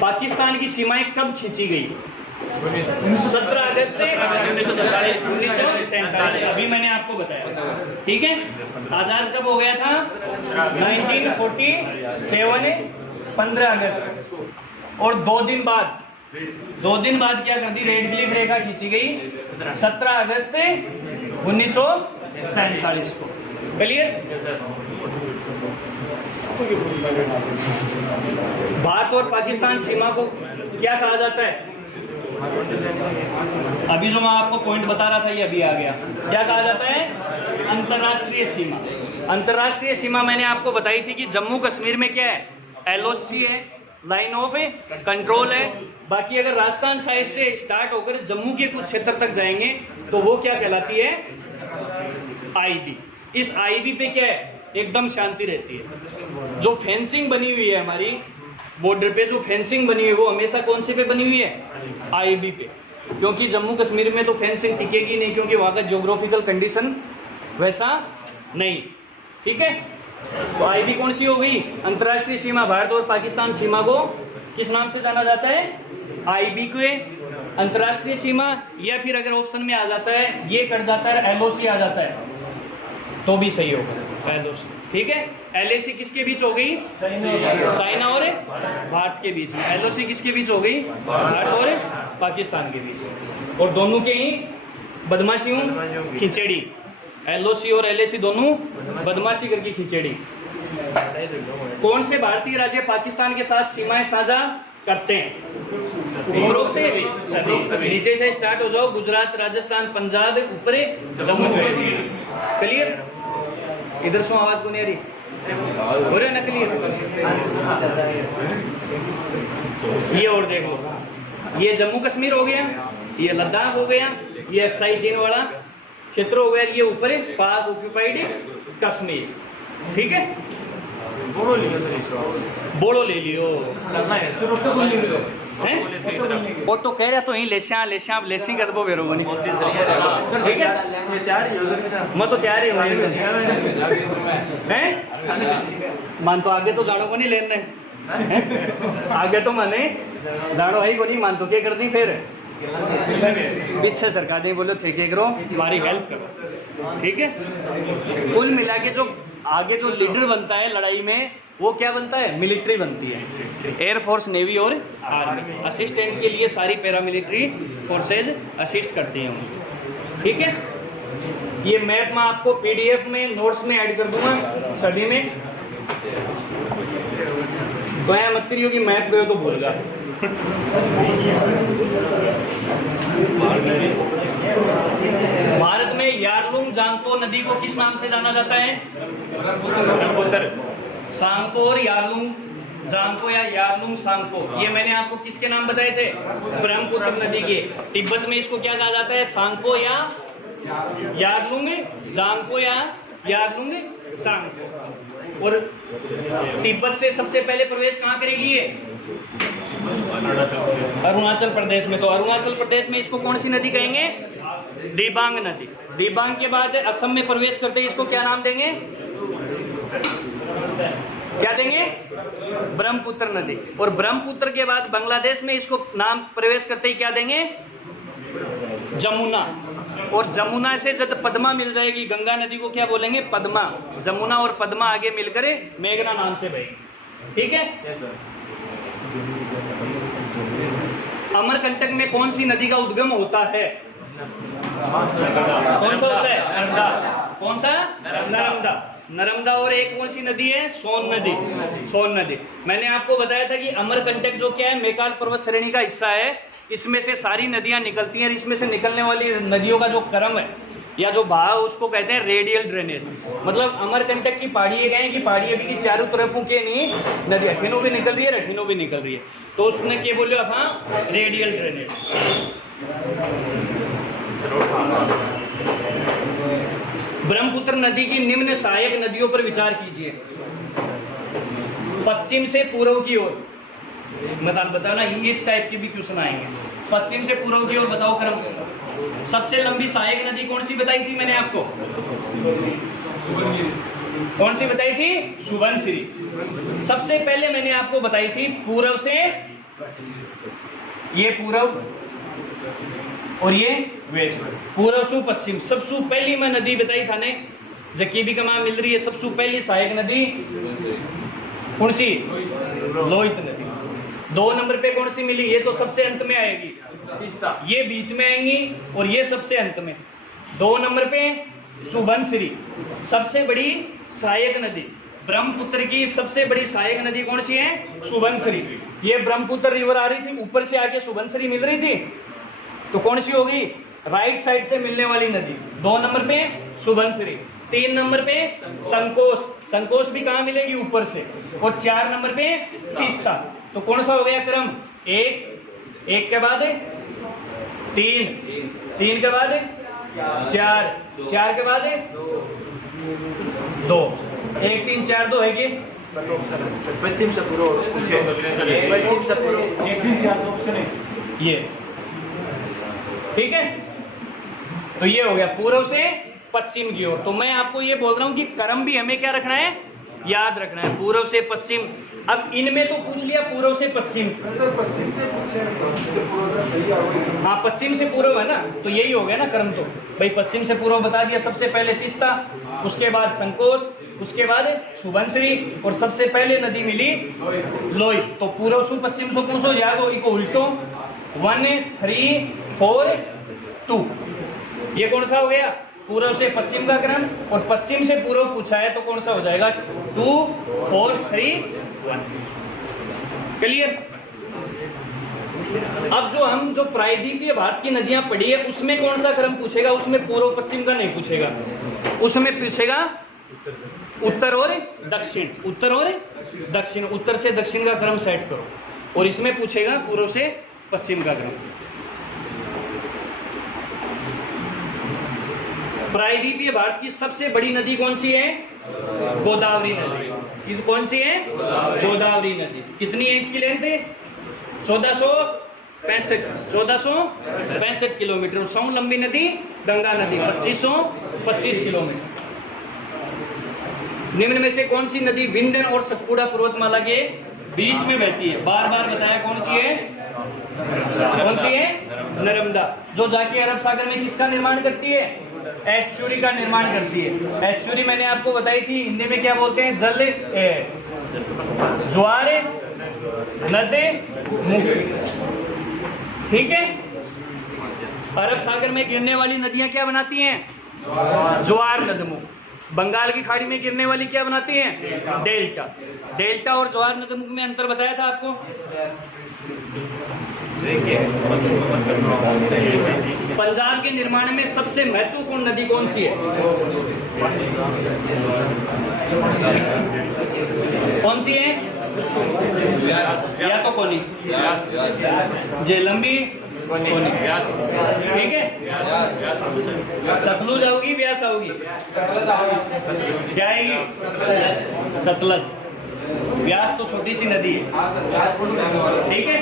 पाकिस्तान की सीमाएं कब खींची गई? 17 अगस्त से 1947। अभी मैंने आपको बताया, ठीक है? आजाद कब हो गया था? 1947, 15 अगस्त। और 2 दिन बाद क्या कर दी? रेड क्लिफ रेखा खींची गई 17 अगस्त 1947 को। क्लियर? भारत और पाकिस्तान सीमा को क्या कहा जाता है? अभी जो मैं आपको पॉइंट बता रहा था ये अभी आ गया। क्या कहा जाता है? अंतर्राष्ट्रीय सीमा। अंतर्राष्ट्रीय सीमा मैंने आपको बताई थी कि जम्मू कश्मीर में क्या है? LOC है, लाइन ऑफ कंट्रोल है। बाकी अगर राजस्थान साइड से स्टार्ट होकर जम्मू के कुछ क्षेत्र तक जाएंगे तो वो क्या कहलाती है? IB। इस IB पे क्या है? एकदम शांति रहती है। जो फेंसिंग बनी हुई है हमारी बॉर्डर पे, जो फेंसिंग बनी हुई है वो हमेशा कौन से पे बनी हुई है? IB पे। क्योंकि जम्मू कश्मीर में तो फेंसिंग टिकेगी नहीं, क्योंकि वहाँ का ज्योग्राफिकल कंडीशन वैसा नहीं, ठीक है? तो IB कौन सी हो गई? अंतर्राष्ट्रीय सीमा। भारत और पाकिस्तान सीमा को किस नाम से जाना जाता है? IB के अंतर्राष्ट्रीय सीमा, या फिर अगर ऑप्शन में आ जाता है ये कट जाता है LOC आ जाता है तो भी सही होगा, LOC, ठीक है? LAC किसके बीच हो गई? चाइना और भारत के बीच में। LOC किसके बीच हो गई? भारत और पाकिस्तान के बीच में। और दोनों के ही बदमाशियों खिचड़ी, LOC और LAC दोनों बदमाशी करके खिचड़ी। कौन से भारतीय राज्य पाकिस्तान के साथ सीमाएं साझा करते हैं? सभी। नीचे से स्टार्ट हो जाओ, गुजरात, राजस्थान, पंजाब, ऊपर जम्मू कश्मीर। क्लियर? इधर से आवाज को नहीं आ रही? हो रहा है ना क्लियर? ये और देख लो, ये जम्मू कश्मीर हो गया, ये लद्दाख हो गया, ये अक्साई चीन वाला क्षेत्र हो गया, ये ऊपर पाक ऑक्यूपाइड कश्मीर, ठीक है? बोलो ले लियो। वो तो कह रहा तो यही लेसिया लेसी कर दो बेरो बनी, ठीक है? मैं तो तैयार ही हूँ। मान तो आगे तो जानो को नहीं लेने, आगे तो मैंने जानो है को नहीं मान तो क्या कर दी फिर पीछे सरकार ने बोलो थे करो हमारी हेल्प करो, ठीक है? कुल मिला के जो आगे जो लीडर बनता है लड़ाई में वो क्या बनता है? मिलिट्री बनती है, एयरफोर्स, नेवी और आर्मी। असिस्टेंट के लिए सारी पैरामिलिट्री फोर्सेज असिस्ट करती हैं उनको, ठीक है? ये मैप मैं आपको PDF में नोट्स में ऐड कर दूंगा सभी में, तो ऐसा मत करियो कि मैप गए तो भूल गया। भारत में यारलुंग जांगपो नदी को किस नाम से जाना जाता है? ब्रह्मपुत्र। सांगपो और यारलुंग जांगपो या यारलुंग सांगपो, ये मैंने आपको किसके नाम बताए थे? ब्रह्मपुत्र नदी के। तिब्बत में इसको क्या कहा जाता है? सांगपो या यारलुंग जांगपो या यारलुंग सांगपो। और तिब्बत से सबसे पहले प्रवेश कहाँ करेगी ये? अरुणाचल प्रदेश में। तो अरुणाचल प्रदेश में इसको कौन सी नदी कहेंगे? दिबांग नदी। दिबांग के बाद असम में प्रवेश करते इसको क्या नाम देंगे? क्या देंगे? ब्रह्मपुत्र नदी। और ब्रह्मपुत्र के बाद बांग्लादेश में इसको नाम प्रवेश करते ही क्या देंगे? जमुना। और जमुना से जब पद्मा मिल जाएगी, गंगा नदी को क्या बोलेंगे? पद्मा। जमुना और पद्मा आगे मिलकर मेघना नाम से बहेगी। ठीक है। अमरकंटक में कौन सी नदी का उद्गम होता है? कौन सा होता है? नर्मदा। कौन सा? नर्मदा। नर्मदा। और एक कौन सी नदी है? सोन नदी। सोन नदी। मैंने आपको बताया था कि अमरकंटक जो क्या है, मेकाल पर्वत श्रेणी का हिस्सा है। इसमें से सारी नदियां निकलती हैं। इसमें से निकलने वाली नदियों का जो क्रम है या जो बहाव, उसको कहते हैं रेडियल ड्रेनेज। मतलब अमरकंटक की पहाड़ी ये कहें कि पहाड़ी अभी की चारों तरफों के नहीं नदी, अठीनों भी निकल रही है, रठीनों भी निकल रही है, तो उसने क्या बोले अब? हाँ, रेडियल ड्रेनेज। ब्रह्मपुत्र नदी की निम्न सहायक नदियों पर विचार कीजिए। पश्चिम से पूर्व की ओर, मतलब बताओ ना, इस टाइप के भी क्वेश्चन आएंगे। पश्चिम से पूर्व की ओर बताओ क्रम। सबसे लंबी सहायक नदी कौन सी बताई थी मैंने आपको? कौन सी बताई थी? सुबनसिरी। सबसे पहले मैंने आपको बताई थी पूर्व से, ये पूर्व और ये वेस्ट। पूर्व से पश्चिम सबसे पहली मैं नदी बताई था ने, जकी भी कमा मिल रही है। सबसे पहली सहायक नदी कौन सी? लोहित नदी। 2 नंबर पे कौन सी मिली? ये तो सबसे अंत में आएगी, ये बीच में आएंगी और ये सबसे अंत में। 2 नंबर पे सुबनसिरी, सबसे बड़ी सहायक नदी। ब्रह्मपुत्र की सबसे बड़ी सहायक नदी कौन सी है? सुबनसिरी। ये ब्रह्मपुत्र रिवर आ रही थी, ऊपर से आके सुबनसिरी मिल रही थी, तो कौन सी होगी? राइट साइड से मिलने वाली नदी। 2 नंबर पे सुबनसिरी। 3 नंबर पे संकोश। संकोश भी कहाँ मिलेगी? ऊपर से। और 4 नंबर पे तीस्ता। तो कौन सा हो गया क्रम? 1 के बाद 3, 3 के बाद 4, 4 के बाद 2। 1 3 4 2 है कि पश्चिम से पूर्व, पश्चिम से पूर्व 1 3 4 2 ऑप्शन है ये। ठीक है, तो ये हो गया पूर्व से पश्चिम की ओर। तो मैं आपको ये बोल रहा हूं कि क्रम भी हमें क्या रखना है? याद रखना है, पूर्व से पश्चिम। अब इनमें तो पूछ लिया पूर्व से पश्चिम, सर पश्चिम से पूछे, पश्चिम से पूर्व सही है। हाँ पश्चिम से पूर्व है ना, तो यही हो गया ना क्रम। तो भाई पश्चिम से पूर्व बता दिया, सबसे पहले तीस्ता, उसके बाद संकोश, उसके बाद सुबनसिरी, और सबसे पहले नदी मिली लोहित। तो पूर्व से पश्चिम से कौन सा जाएगा? इको उल्टो 1 3 4 2। ये कौन सा हो गया? पूर्व से पश्चिम का क्रम। और पश्चिम से पूर्व पूछा है तो कौन सा हो जाएगा? 2 4 3 1। क्लियर? अब जो प्रायद्वीपीय भारत की नदियां पड़ी है उसमें कौन सा क्रम पूछेगा? उसमें पूर्व पश्चिम का नहीं पूछेगा, उसमें पूछेगा उत्तर और दक्षिण। उत्तर और दक्षिण, उत्तर से दक्षिण का क्रम सेट करो। और इसमें पूछेगा पूर्व से पश्चिम का क्रम। प्रायद्वीपीय भारत की सबसे बड़ी नदी कौन सी है? गोदावरी नदी। कौन सी है? गोदावरी नदी। कितनी है इसकी लेंथ? 1465 किलोमीटर। सबसे लंबी नदी गंगा नदी 2525 किलोमीटर। निम्न में से कौन सी नदी विंध्य और सतपुड़ा पर्वतमाला के बीच में बहती है? बार बार बताया कौन सी है? कौन सी है? नर्मदा। जो जाके अरब सागर में किसका निर्माण करती है? एस्चुरी का निर्माण करती है। एस्चुरी मैंने आपको बताई थी, हिंदी में क्या बोलते हैं? जल ज्वार नदे मुख। ठीक है, अरब सागर में गिरने वाली नदियां क्या बनाती हैं? ज्वार नदमुख। बंगाल की खाड़ी में गिरने वाली क्या बनाती हैं? डेल्टा। डेल्टा और ज्वार नदीमुख में अंतर बताया था आपको। पंजाब के निर्माण में सबसे महत्वपूर्ण नदी कौन सी है? कौन सी है? या तो कोनी, झेलम कोनी, ठीक है। सतलुज आओगी, व्यास आओगी, क्या आएगी? सतलज। व्यास तो छोटी सी नदी है, ठीक है।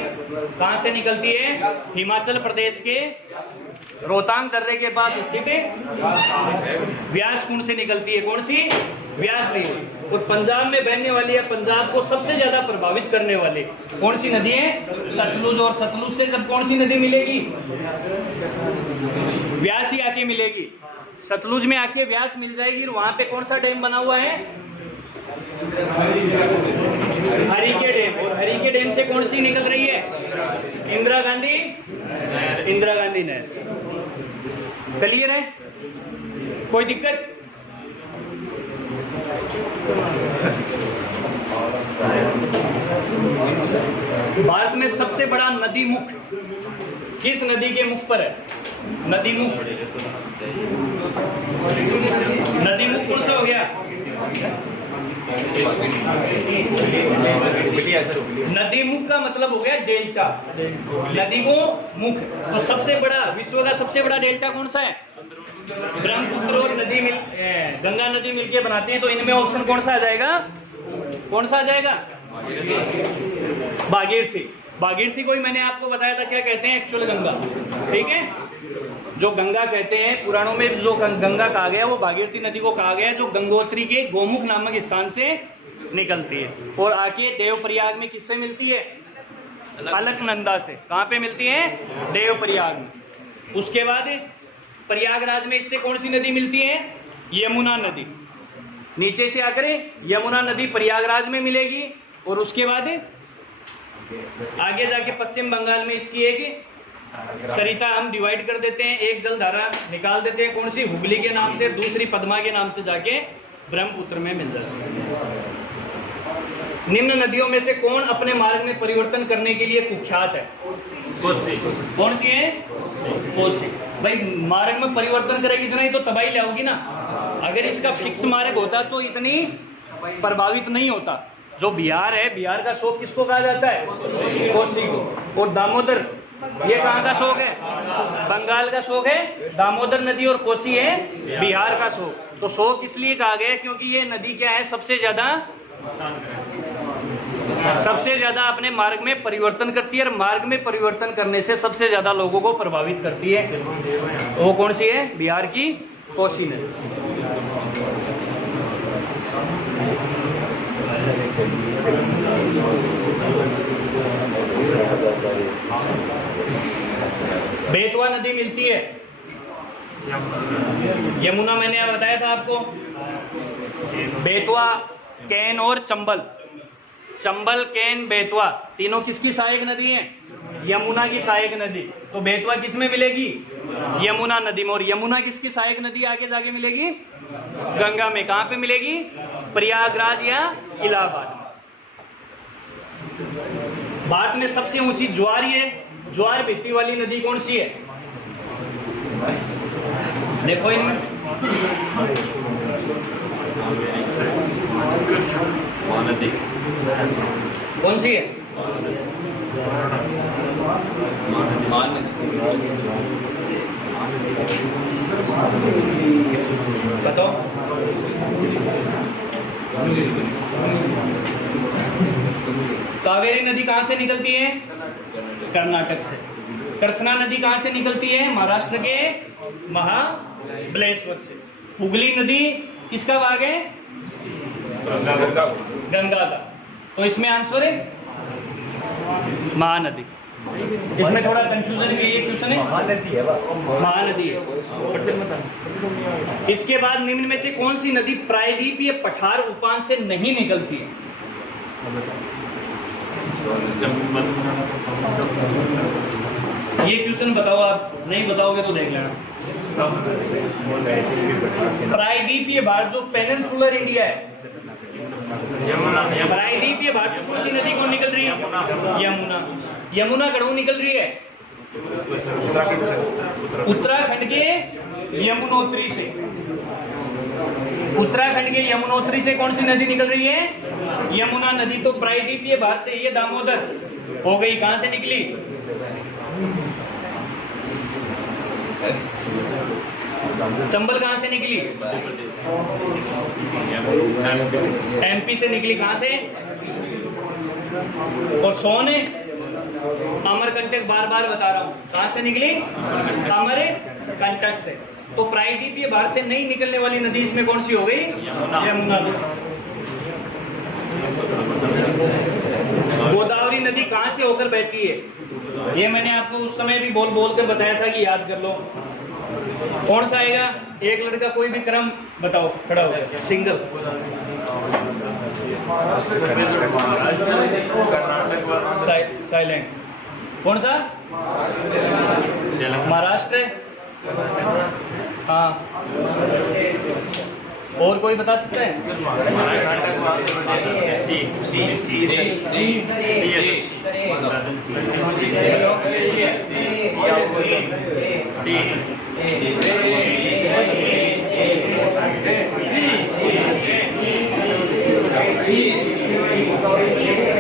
कहाँ से निकलती है? हिमाचल प्रदेश के रोहतांग दर्रे के पास स्थित व्यास कुंड से निकलती है। कौन सी? व्यास रिवर। और पंजाब में बहने वाली है, पंजाब को सबसे ज्यादा प्रभावित करने वाले कौन सी नदी है? सतलुज। और सतलुज से जब कौन सी नदी मिलेगी? व्यास ही आके मिलेगी। सतलुज में आके व्यास मिल जाएगी। और वहां पे कौन सा डैम बना हुआ है? हरिके डैम। और हरिके डैम से कौन सी निकल रही है? इंदिरा गांधी नहर। क्लियर है? कोई दिक्कत? भारत में सबसे बड़ा नदी मुख किस नदी के मुख पर है? नदी मुख कौन सा हो गया? नदी मुख का मतलब हो गया डेल्टा। नदी को मुख। तो सबसे बड़ा, विश्व का सबसे बड़ा डेल्टा कौन सा है? ब्रह्मपुत्र और गंगा नदी मिलके बनाते हैं। तो इनमें ऑप्शन कौन सा आ जाएगा? कौन सा आ जाएगा? भागीरथी। भागीरथी को ही मैंने आपको बताया था क्या कहते हैं एक्चुअल गंगा, ठीक है। जो गंगा कहते हैं पुराणों में, जो गंगा कहा गया वो भागीरथी नदी को कहा गया, जो गंगोत्री के गोमुख नामक स्थान से निकलती है और आके देवप्रयाग में किससे मिलती है? अलकनंदा से। कहाँ पे मिलती है? देवप्रयाग में। उसके बाद प्रयागराज में इससे कौन सी नदी मिलती है? यमुना नदी। नीचे से आकर यमुना नदी प्रयागराज में मिलेगी। और उसके बाद आगे जाके पश्चिम बंगाल में इसकी एक सरिता हम डिवाइड कर देते हैं, एक जलधारा निकाल देते हैं। कौन सी? हुगली के नाम से, दूसरी पद्मा के नाम से जाके ब्रह्मपुत्र में मिल जाती है। निम्न नदियों में से कौन अपने मार्ग में परिवर्तन करने के लिए कुख्यात है? कौन सी है? कोसी। भाई मार्ग में परिवर्तन करेगी इतना ही तो तबाही लाओगी ना। अगर इसका फिक्स मार्ग होता तो इतनी प्रभावित नहीं होता। जो बिहार है, बिहार का शोक किसको कहा जाता है? कोसी को। और दामोदर, ये कहाँ का शोक है? बंगाल का शोक है। दामोदर नदी और कोसी है बिहार का शोक। तो शोक इसलिए कहा गया क्योंकि ये नदी क्या है? सबसे ज्यादा अपने मार्ग में परिवर्तन करती है। और मार्ग में परिवर्तन करने से सबसे ज्यादा लोगों को प्रभावित करती है। वो कौन सी है? बिहार की कोसी नदी। बेतवा नदी मिलती है यमुना, मैंने बताया था आपको। बेतवा, कैन और चंबल। चंबल, कैन, बेतवा तीनों किसकी सहायक नदी हैं? यमुना की सहायक नदी। तो बेतवा किस में मिलेगी? यमुना नदी में। और यमुना किसकी सहायक नदी आगे जाके मिलेगी? गंगा में। कहाँ पे मिलेगी? प्रयागराज या इलाहाबाद में। भारत में सबसे ऊंची ज्वार भित्ति वाली नदी कौन सी है? देखो इनमें कौन सी है? बताओ। कावेरी नदी कहाँ से निकलती है? कर्नाटक से। कृष्णा नदी कहाँ से निकलती है? महाराष्ट्र के महाबलेश्वर से। हुगली नदी किसका भाग है? गंगा का। तो इसमें आंसर है महानदी। इसमें थोड़ा कंफ्यूजन भी ये क्वेश्चन है। महानदी है। इसके बाद निम्न में से कौन सी नदी प्रायद्वीप या पठार उफान से नहीं निकलती है? ये क्वेश्चन बताओ, आप नहीं बताओगे तो देख लेना। प्रायद्वीपीय भारत जो पेनिनसुलर इंडिया है, प्रायद्वीपीय भारत में कौन सी नदी कौन निकल रही है? यमुना। यमुना कड़ों निकल रही है उत्तराखंड के यमुनोत्री से। उत्तराखंड के यमुनोत्री से कौन सी नदी निकल रही है? यमुना नदी। तो प्रायद्वीपीय भारत से ये दामोदर हो गई, कहां से निकली? चंबल कहां से निकली? एमपी से निकली। कहां से? और सोन अमरकंटक, बार बार बता रहा हूं, कहां से निकली? अमरकंटक से। तो प्रायद्वीपीय भारत से नहीं निकलने वाली नदी इसमें कौन सी हो गई? यमुना। गोदावरी नदी कहां से होकर बहती है? ये मैंने आपको उस समय भी बोल बोल कर बताया था कि याद कर लो। कौन सा आएगा? एक लड़का कोई भी क्रम बताओ, खड़ा हो गया, सिंगल। साइलेंट। कौन सा? महाराष्ट्र। हाँ, और कोई बता सकते हैं?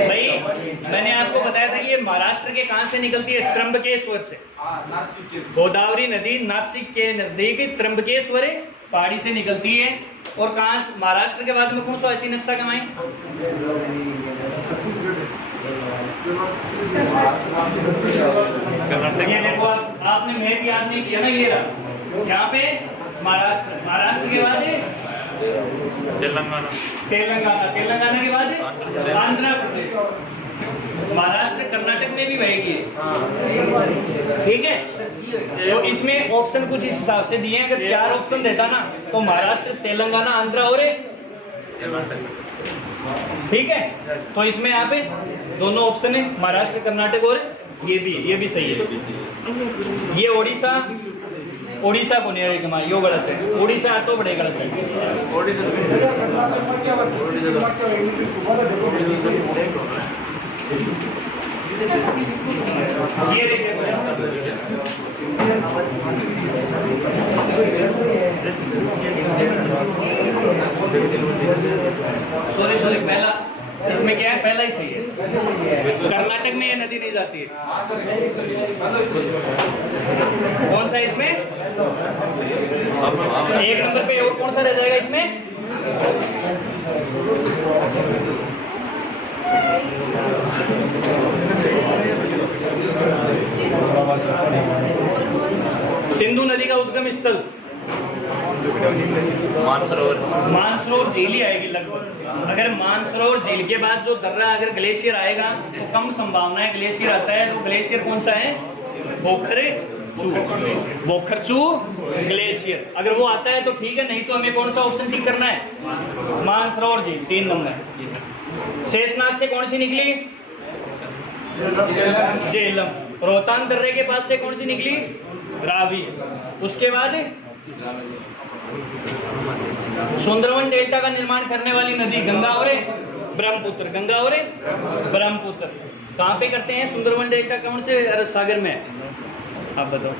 भाई मैंने आपको बताया था कि ये महाराष्ट्र के कहां से निकलती है? त्र्यंबकेश्वर से। गोदावरी नदी नासिक के नजदीक त्र्यंबकेश्वर पहाड़ी से निकलती है। और कहां? महाराष्ट्र के बाद में कौन सा ऐसी नक्शा कमाई? ये देखो, आपने मैप याद नहीं किया ना, ये रहा यहाँ पे महाराष्ट्र। महाराष्ट्र के बाद तेलंगाना। तेलंगाना के बाद आंध्र प्रदेश। महाराष्ट्र कर्नाटक में भी बहेगी, ठीक है। तो इसमें ऑप्शन कुछ इस हिसाब से दिए हैं। अगर 4 ऑप्शन देता ना तो महाराष्ट्र, तेलंगाना, आंध्र और ठीक है। तो इसमें यहाँ पे दोनों ऑप्शन है, महाराष्ट्र, कर्नाटक और ये भी सही है। ये ओडिशा को नहीं है, यो गलत है। ओडिशा तो बड़े गलत है। ये देखिए, सॉरी पहला इसमें क्या है? पहला ही सही है। कर्नाटक में ये नदी नहीं जाती है। कौन सा इसमें? एक नंबर पे और कौन सा रह जाएगा इसमें? सिंधु नदी का उद्गम स्थल मानसरोवर झील ही आएगी लगभग। अगर मानसरोवर झील के बाद जो दर्रा अगर ग्लेशियर आएगा तो कम संभावना है ग्लेशियर आता है। तो ग्लेशियर कौन सा है? बोखरचू ग्लेशियर। अगर वो आता है तो ठीक है, नहीं तो हमें कौन सा ऑप्शन टिक करना है? मानसरोवर झील 3 नंबर। शेषनाग से कौन सी निकली? झेलम। रोहतांग दर्रे के पास से कौन सी निकली? रावी। उसके बाद सुंदरवन डेल्टा का निर्माण करने वाली नदी गंगा और ब्रह्मपुत्र। गंगा और ब्रह्मपुत्र कहाँ पे करते हैं? सुंदरवन डेल्टा कौन से अरब सागर में? आप बताओ।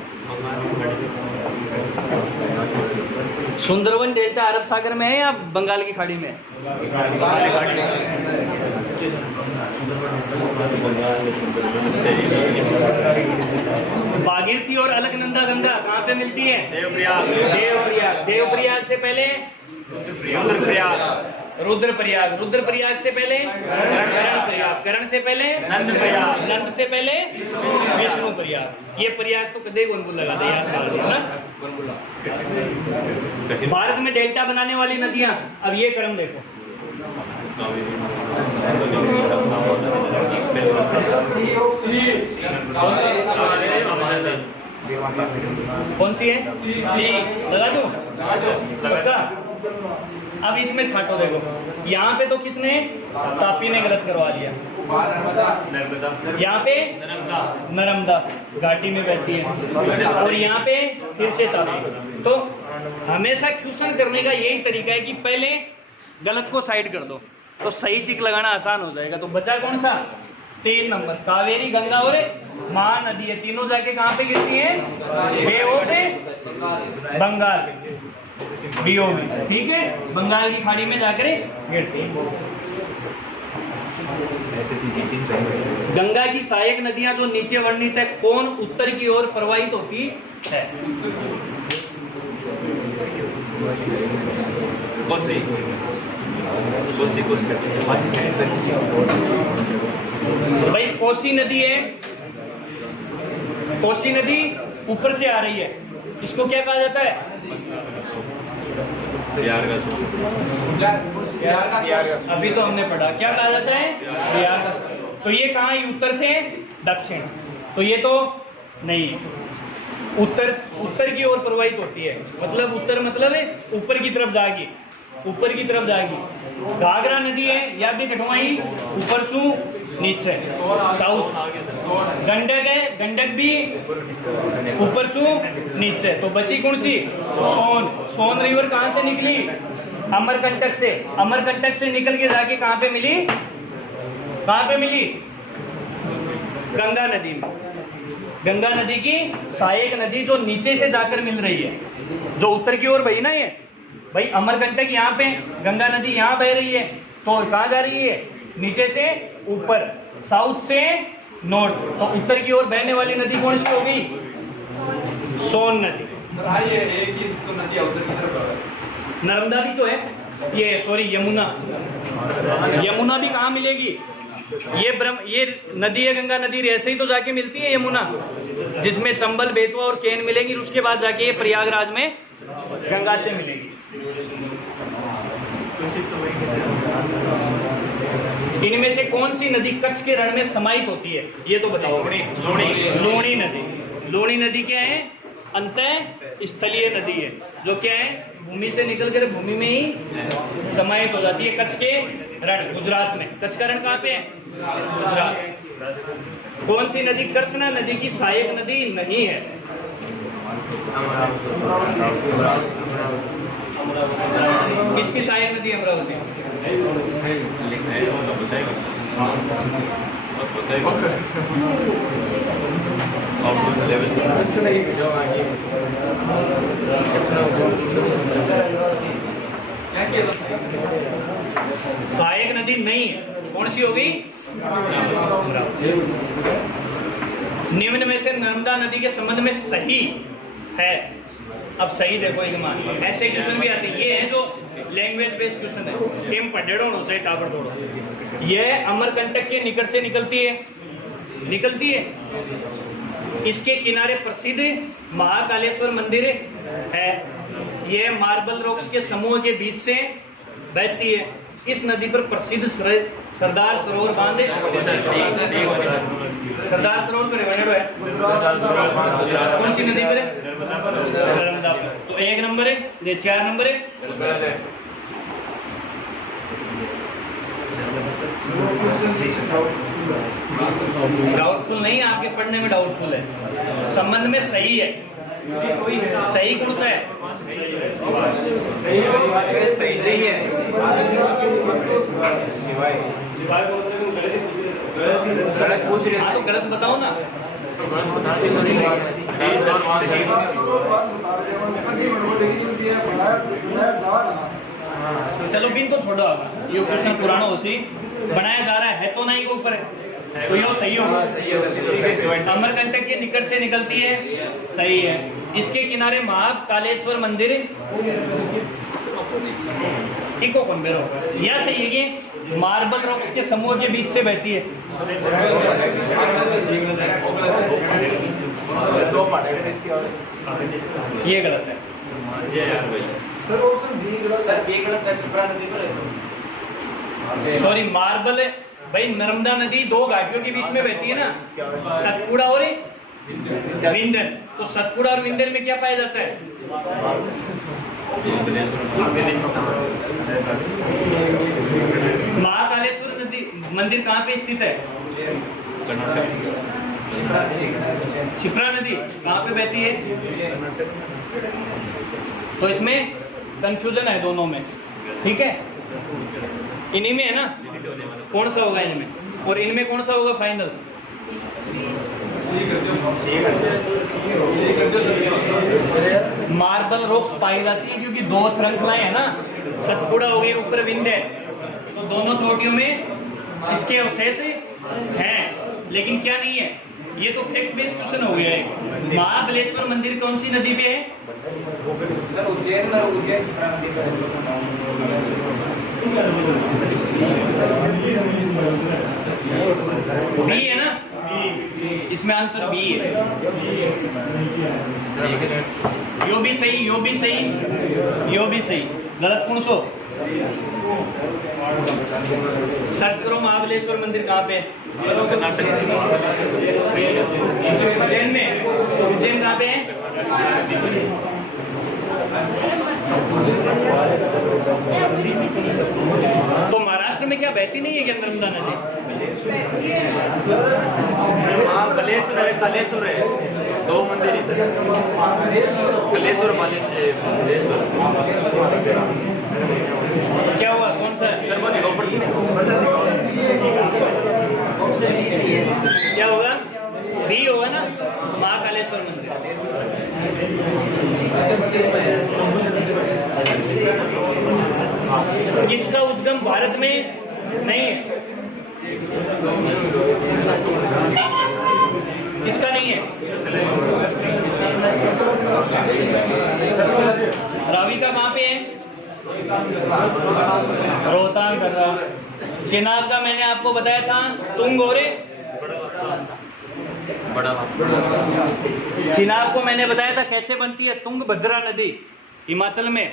सुंदरवन डेल्टा अरब सागर में है या बंगाल की खाड़ी में? भागीरथी और अलकनंदा गंगा कहाँ पे मिलती है? देवप्रयाग। देवप्रयाग से पहले रुद्रप्रयाग। रुद्रप्रयाग से पहले करण। करण से पहले नंदप्रयाग। नंद से पहले विष्णुप्रयाग। ये प्रयाग तो कदे गुनगुन लगा दे यार ना। भारत में डेल्टा बनाने वाली नदियां, अब ये क्रम देखो। कौन सी है? लगा दो पक्का? अब इसमें छाटो, देखो यहाँ पे तो किसने, तापी ने गलत करवा लिया। यहाँ पे नर्मदा घाटी में बहती है, और यहाँ पे फिर से तापी। तो हमेशा क्वेश्चन करने का यही तरीका है कि पहले गलत को साइड कर दो तो सही टिक लगाना आसान हो जाएगा। तो बचा कौन सा, 3 नंबर, कावेरी, गंगा और महानदी है, तीनों जाके कहाँ पे गिरती है, बे ऑफ बंगाल, बीओ में, ठीक है, बंगाल की खाड़ी में जाकर गिरती है। गंगा की सहायक नदियां जो नीचे वर्णित है, कौन उत्तर की ओर प्रवाहित होती है? भाई कोसी नदी है, कोसी नदी ऊपर से आ रही है, इसको क्या कहा जाता है? अभी तो हमने पढ़ा, क्या कहा जाता है? बिहार का। तो ये कहाँ है? उत्तर से दक्षिण, तो ये तो नहीं, उत्तर की ओर प्रवाहित होती है, मतलब उत्तर मतलब है ऊपर की तरफ जाएगी, ऊपर की तरफ जाएगी। घाघरा नदी है, या भी कटवाई ऊपर सु नीचे, साउथ। गंडक है, गंडक भी ऊपर सु नीचे। तो बची कौन सी? सोन। सोन रिवर कहाँ से निकली? अमरकंटक से। अमरकंटक से निकल के जाके कहाँ पे मिली? कहाँ पे मिली? गंगा नदी में। गंगा नदी की सहायक नदी जो नीचे से जाकर मिल रही है, जो उत्तर की ओर बही ना, ये भाई अमरकंटक यहाँ पे, गंगा नदी यहाँ बह रही है, तो कहाँ जा रही है? नीचे से ऊपर, साउथ से नॉर्थ। तो उत्तर की ओर बहने वाली नदी कौन सी हो गई? सोन नदी। नर्मदा भी तो है, ये सॉरी यमुना। यमुना भी कहाँ मिलेगी? ये नदी है, गंगा नदी ऐसे ही तो जाके मिलती है यमुना, जिसमें चंबल, बेतवा और केन मिलेंगी, उसके बाद जाके ये प्रयागराज में गंगा से मिलेगी। इनमें से कौन सी नदी कच्छ के रण में समाहित होती है? ये तो बताओ। लूणी नदी। लूणी नदी क्या है? अंतः स्थलीय नदी है, जो क्या है? भूमि से निकलकर भूमि में ही समाहित हो जाती है। कच्छ के रण गुजरात में। कच्छ का रण कहाँ पे है? गुजरात। कौन सी नदी कृष्णा नदी की सहायक नदी नहीं है? किसकी सहायक नदी? अमरावती। सहायक नदी नहीं है, कौन सी होगी? निम्न में से नर्मदा नदी के संबंध में सही है। अब सही देखो, एक मान ऐसे क्वेश्चन भी आते हैं, ये है जो लैंग्वेज बेस्ड क्वेश्चन है, टेम पढ़ेड़ो हो चाहे टावर तोड़ो। ये अमरकंटक के निकट से निकलती है, इसके किनारे प्रसिद्ध महाकालेश्वर मंदिर है। यह मार्बल रॉक्स के समूह के बीच से बहती है। इस नदी पर प्रसिद्ध सरदार सरोवर बांध है। सरदार सरोवर पर है, कौन सी नदी पर है? नर्मदा पर। तो 1 नंबर है, ये 4 नंबर है। डाउटफुल नहीं, आपके पढ़ने में डाउटफुल है, संबंध में सही है। सही कौन सा है? सही नहीं है। गलत पूछ रहे। हाँ तो गलत बताओ ना। चलो बिन तो छोड़ो, आप ये क्वेश्चन पुराना हो सी बनाया जा रहा है तो नहीं के ऊपर है, तो ये सही होगा। अमरकंटक के निकट से निकलती है, सही है। इसके किनारे महाकालेश्वर मंदिर, इको कौन बेरो यह सही है कि मार्बल रॉक्स के समूह के बीच से बहती है। ये गलत है। सॉरी, मार्बल भाई नर्मदा नदी 2 घाटियों के बीच में बहती है ना, सतपुड़ा और विंध्यन। तो सतपुड़ा और विंध्यन में क्या पाया जाता है? महाकालेश्वर नदी मंदिर कहाँ पे स्थित है? क्षिप्रा नदी कहाँ पे बहती है? तो इसमें कंफ्यूजन है दोनों में, ठीक है। इन्हीं में है ना, कौन सा होगा इनमें, और इनमें कौन सा होगा फाइनल? मार्बल रॉक्स पाई जाती है क्योंकि दो श्रृंखलाएं है ना, सतपुड़ा हो गई ऊपर विंध्य, तो दोनों चोटियों में इसके अवशेष हैं, लेकिन क्या नहीं है, ये तो फैक्ट बेस्ड क्वेश्चन हो गया है। महाबलेश्वर मंदिर कौन सी नदी पे है? उज्जैन क्षिप्रा नदी पे बी है ना, इसमें आंसर बी है। यो भी सही, यो भी सही, यो भी सही, गलत कौन सो? सर्च करो महाबलेश्वर मंदिर कहाँ पे है? उज्जैन में। उज्जैन कहाँ पे है? तो महाराष्ट्र में क्या बहती नहीं है क्या नर्मदा नदी? कलेश्वर है, कलेश्वर है, दो मंदिर है, कलेश्वर बालेश्वर। क्या हुआ, कौन सा है? क्या होगा? बी होगा ना, महाकालेश्वर मंदिर। किसका उद्गम भारत में नहीं है? किसका नहीं है? रावी का कहाँ पे है? रोहतांग कर रहा। चिनाब का मैंने आपको बताया था, तुंग हो रे, चिनाब को मैंने बताया था कैसे बनती है, तुंगभद्रा नदी हिमाचल में,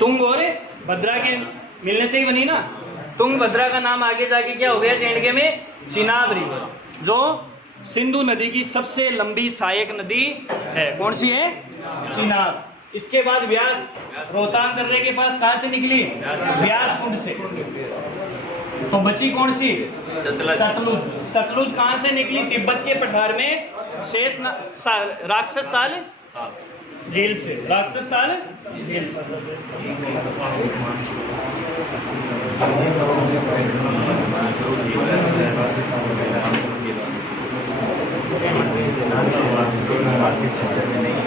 तुंग हो रे, भद्रा के मिलने से ही बनी ना, तुंगभद्रा का नाम आगे जाके क्या हो गया जे&के में? चिनाब रिवर, जो सिंधु नदी की सबसे लंबी सहायक नदी है। कौन सी है? चिनाब। इसके बाद व्यास, रोहतांग दर्रे के पास कहाँ से निकली? व्यास कुंड से। तो बची कौन सी? सतलुज। सतलुज कहाँ से निकली? तिब्बत के पठार में शेष राक्षस ताल झील से, राक्षस ताल झील से।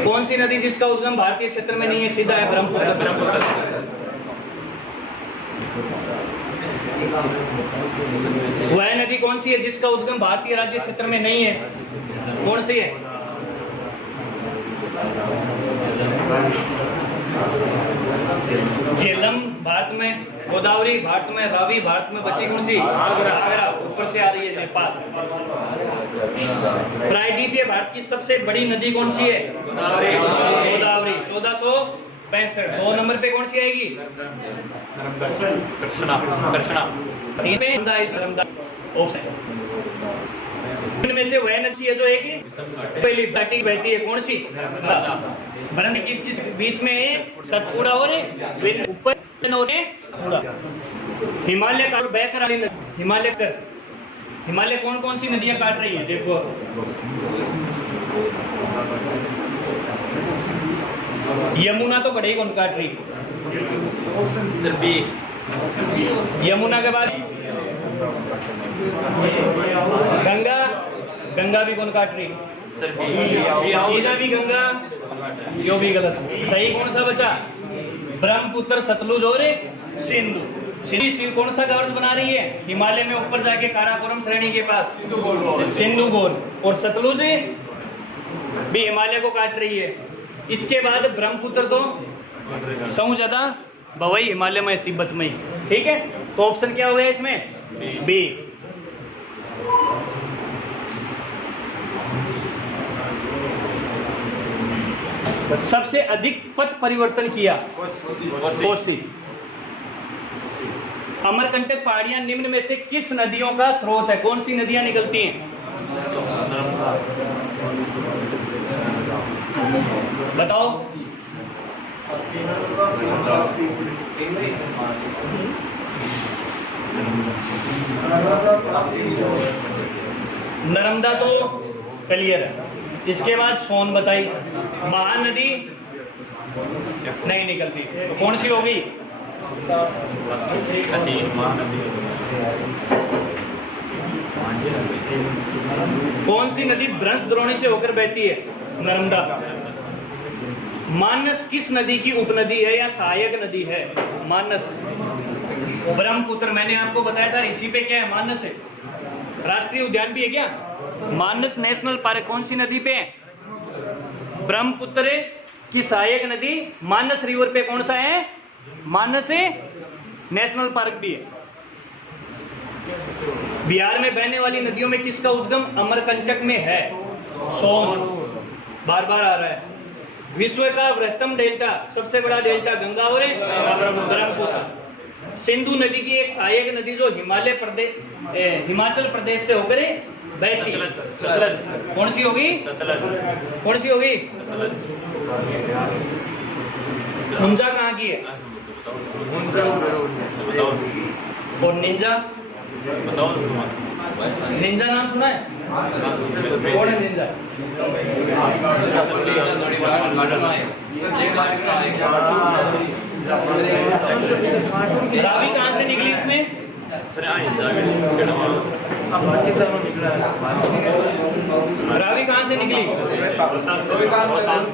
कौन सी नदी जिसका उद्गम भारतीय क्षेत्र में नहीं है? सीधा है ब्रह्मपुत्र। ब्रह्मपुत्र। वह नदी कौन सी है जिसका उद्गम भारतीय राज्य क्षेत्र में नहीं है? कौन सी है? झेलम भारत में, गोदावरी भारत में, रावी भारत में, बची कौन सी? घाघरा ऊपर से आ रही है नेपाल। प्रायद्वीपीय भारत की सबसे बड़ी नदी कौन सी है? गोदावरी। 1465। 2 नंबर पे कौन सी आएगी? इनमें से वह नदी है जो एक पहली बहती है, कौन सी? बरन किस बीच में है? सतपुड़ा और ऊपर हिमालय का बैक वाली हिमालय। हिमालय कौन कौन सी नदियां काट रही है? देखो, यमुना तो बड़े कौन काट रही है? यमुना के बाद गंगा। गंगा भी कौन काट रही? ईजा भी गंगा, यो भी गलत। सही कौन सा बचा? ब्रह्मपुत्र, सतलुज और सिंधु। सिंधु कौन सा कवच बना रही है? हिमालय में ऊपर जाके काराकोरम श्रेणी के पास सिंधु घोर, और सतलुज भी हिमालय को काट रही है। इसके बाद ब्रह्मपुत्र तो सौ ज्यादा बवई हिमालय में, तिब्बत में। ठीक है, तो ऑप्शन क्या हो गया इसमें? बी। सबसे अधिक पथ परिवर्तन किया? कोसी। अमरकंटक पहाड़ियां निम्न में से किस नदियों का स्रोत है? कौन सी नदियां निकलती हैं? बताओ। नर्मदा ताप्ती नर्मदा तो क्लियर है। इसके बाद सोन बताई। महानदी नहीं निकलती, तो कौन सी होगी? कौन सी नदी भ्रंश द्रोणी से होकर बहती है? नर्मदा। मानस किस नदी की उपनदी है या सहायक नदी है? मानस। ब्रह्मपुत्र मैंने आपको बताया था, इसी पे क्या है? मानस है। राष्ट्रीय उद्यान भी है क्या? मानस नेशनल पार्क कौन सी नदी पे है? ब्रह्मपुत्र की सहायक नदी मानस रिवर पे कौन सा है? मानस है। नेशनल पार्क भी है। बिहार में बहने वाली नदियों में किसका उद्गम अमरकंटक में है? सोन। बार बार आ रहा है। विश्व का बृहत्तम डेल्टा, सबसे बड़ा डेल्टा गंगा और ब्रह्मपुत्र। सिंधु नदी की एक सहायक नदी जो हिमाचल प्रदेश से होकर बहती है, सतलज। कौन सी होगी? कौन सी होगी? हुंजा कहाँ की है? और निंजा? निंजा नाम सुना है? कौन है निंजा? रावी कहाँ से निकली इसमें? रावी कहाँ से निकली?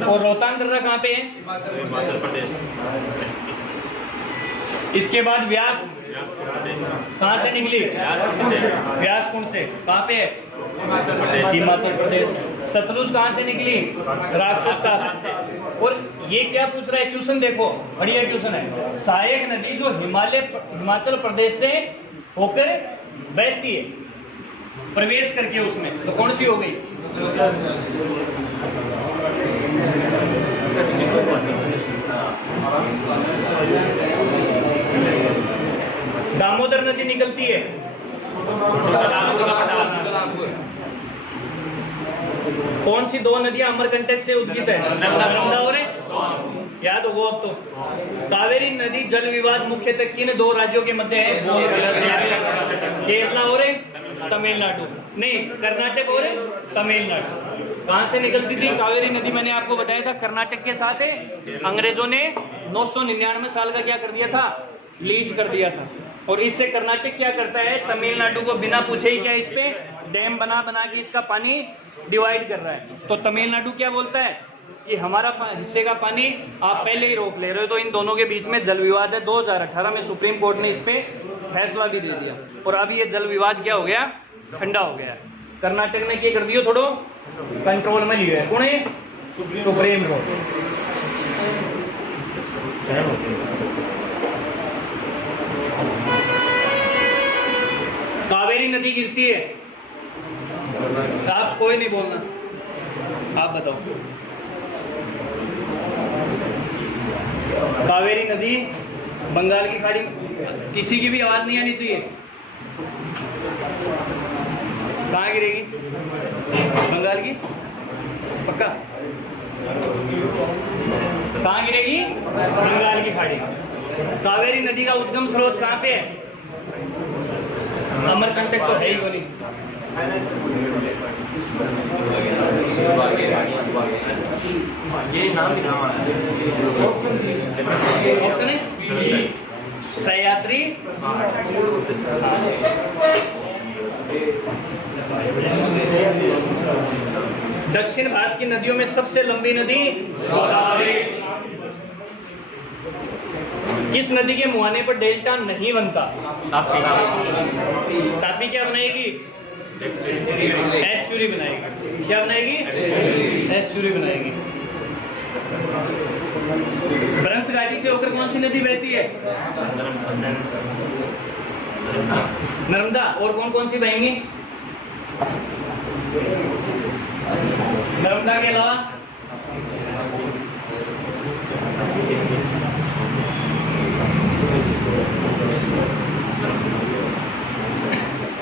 और रोहतांग दर्रा कहाँ पे है? हिमाचल प्रदेश। इसके बाद व्यास कहाँ से निकली? व्यास कुंड से। कहाँ पे है? हिमाचल प्रदेश। सतलुज कहाँ से निकली? राक्षसता। और ये क्या पूछ रहा है क्वेश्चन? देखो बढ़िया क्वेश्चन है। सहायक नदी जो हिमाचल प्रदेश से होकर बहती है, प्रवेश करके उसमें, तो कौन सी हो गई? दामोदर नदी निकलती है। कौन सी दो नदियां अमरकंटक से उद्गीत है? नर्मदा और याद होगा अब तो। कावेरी नदी जल विवाद मुख्यतः किन दो राज्यों के मध्य है? केरला और तमिलनाडु। नहीं, कर्नाटक और तमिलनाडु। कहां से निकलती थी कावेरी नदी? मैंने आपको बताया था कर्नाटक के साथ है। अंग्रेजों ने 999 साल का क्या कर दिया था? लीज कर दिया था। और इससे कर्नाटक क्या करता है? तमिलनाडु को बिना पूछे ही क्या इस पे डैम बना के इसका पानी डिवाइड कर रहा है। तो तमिलनाडु क्या बोलता है कि हमारा हिस्से का पानी आप पहले ही रोक ले रहे हो। तो इन दोनों के बीच में जल विवाद है। 2018 में सुप्रीम कोर्ट ने इस पे फैसला भी दे दिया और अभी ये जल विवाद क्या हो गया? ठंडा हो गया। कर्नाटक ने क्या कर दिया? थोड़ो कंट्रोल में लिया है। कौन है? Supreme court. कावेरी नदी गिरती है। आप कोई नहीं बोलना, आप बताओ। कावेरी नदी बंगाल की खाड़ी, किसी की भी आवाज नहीं आनी चाहिए। कहाँ गिरेगी? बंगाल की? पक्का? कहाँ गिरेगी? बंगाल की खाड़ी। कावेरी नदी का उद्गम स्रोत कहाँ पे है? अमरकंटक तो है ही नहीं। ये नाम ऑप्शन है सह्याद्री। दक्षिण भारत की नदियों में सबसे लंबी नदी गोदावरी। किस नदी के मुहाने पर डेल्टा नहीं बनता? तापी क्या बनाएगी? एस्चुरी बनाएगी। क्या बनाएगी? एस्चुरी बनाएगी। भ्रंश घाटी से होकर कौन सी नदी बहती है? नर्मदा। और कौन कौन सी बहेंगी नर्मदा के अलावा?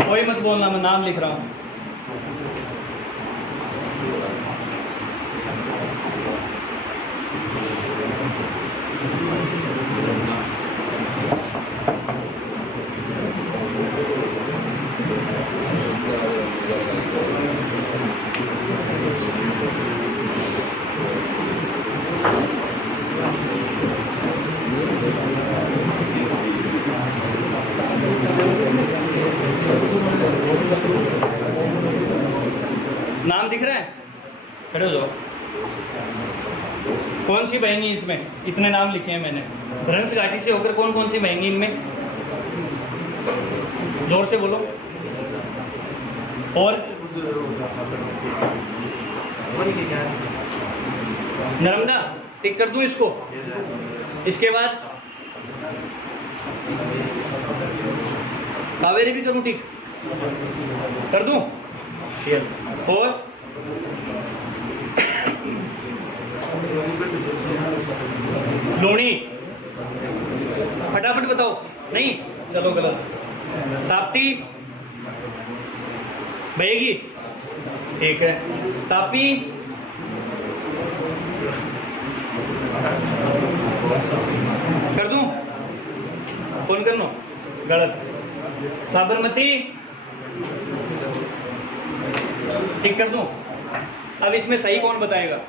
कोई मत बोलना, मैं नाम लिख रहा हूं। नाम दिख रहा है? खड़े हो जाओ। कौन सी बहेंगी इसमें? इतने नाम लिखे हैं मैंने। भ्रंश घाटी से होकर कौन कौन सी बहेंगी इनमें? जोर से बोलो। और नर्मदा टिक कर दूं इसको। इसके बाद कावेरी भी करूं टिक? कर दूं? और लूणी, फटाफट बताओ। नहीं चलो गलत। ताप्ती बहेगी, ठीक है। तापी, कर दूं? कौन करना? गलत। साबरमती ठीक कर दूं? अब इसमें सही कौन बताएगा?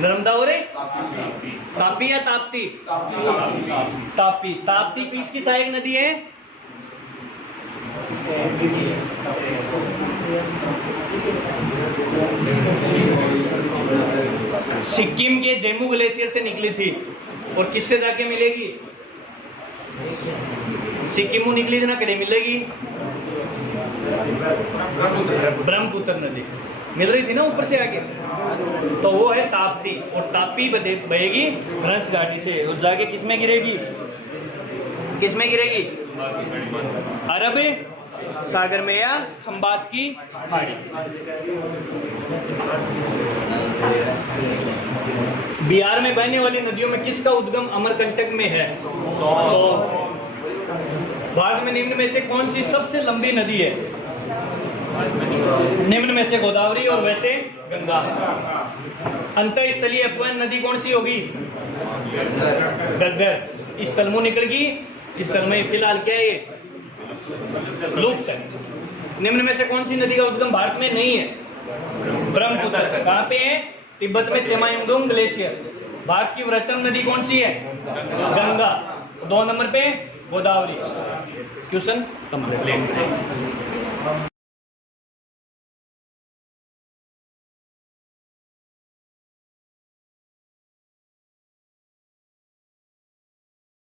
नर्मदा हो रे? तापी या ताप्ती? तापी। ताप्ती किसकी सहायक नदी है? सिक्किम के जेमू ग्लेशियर से निकली थी और किससे जाके मिलेगी? सिक्किम निकली थी ना, कड़े मिलेगी? ब्रह्मपुत्र नदी मिल रही थी ना ऊपर से आके, तो वो है ताप्ती। और तापी बहेगी भ्रंश घाटी से और जाके किसमें गिरेगी? किसमें गिरेगी? अरब सागर में या खंबात की खाड़ी। बिहार में बहने वाली नदियों में किसका उद्गम अमरकंटक में है? भारत में निम्न में से कौन सी सबसे लंबी नदी है? निम्न में से गोदावरी और वैसे गंगा। अंतःस्थलीय अपवहन नदी कौन सी होगी? गग्गर। इस तलमु निकल गई, इस तल में फिलहाल क्या है? ये लुप्त है। निम्न में से कौन सी नदी का उद्गम भारत में नहीं है? ब्रह्मपुत्र। कहाँ पे है? तिब्बत में चेमायुंगडोंग ग्लेशियर। भारत की वृहत्तम नदी कौन सी है? गंगा। 2 नंबर पे गोदावरी। Question complete.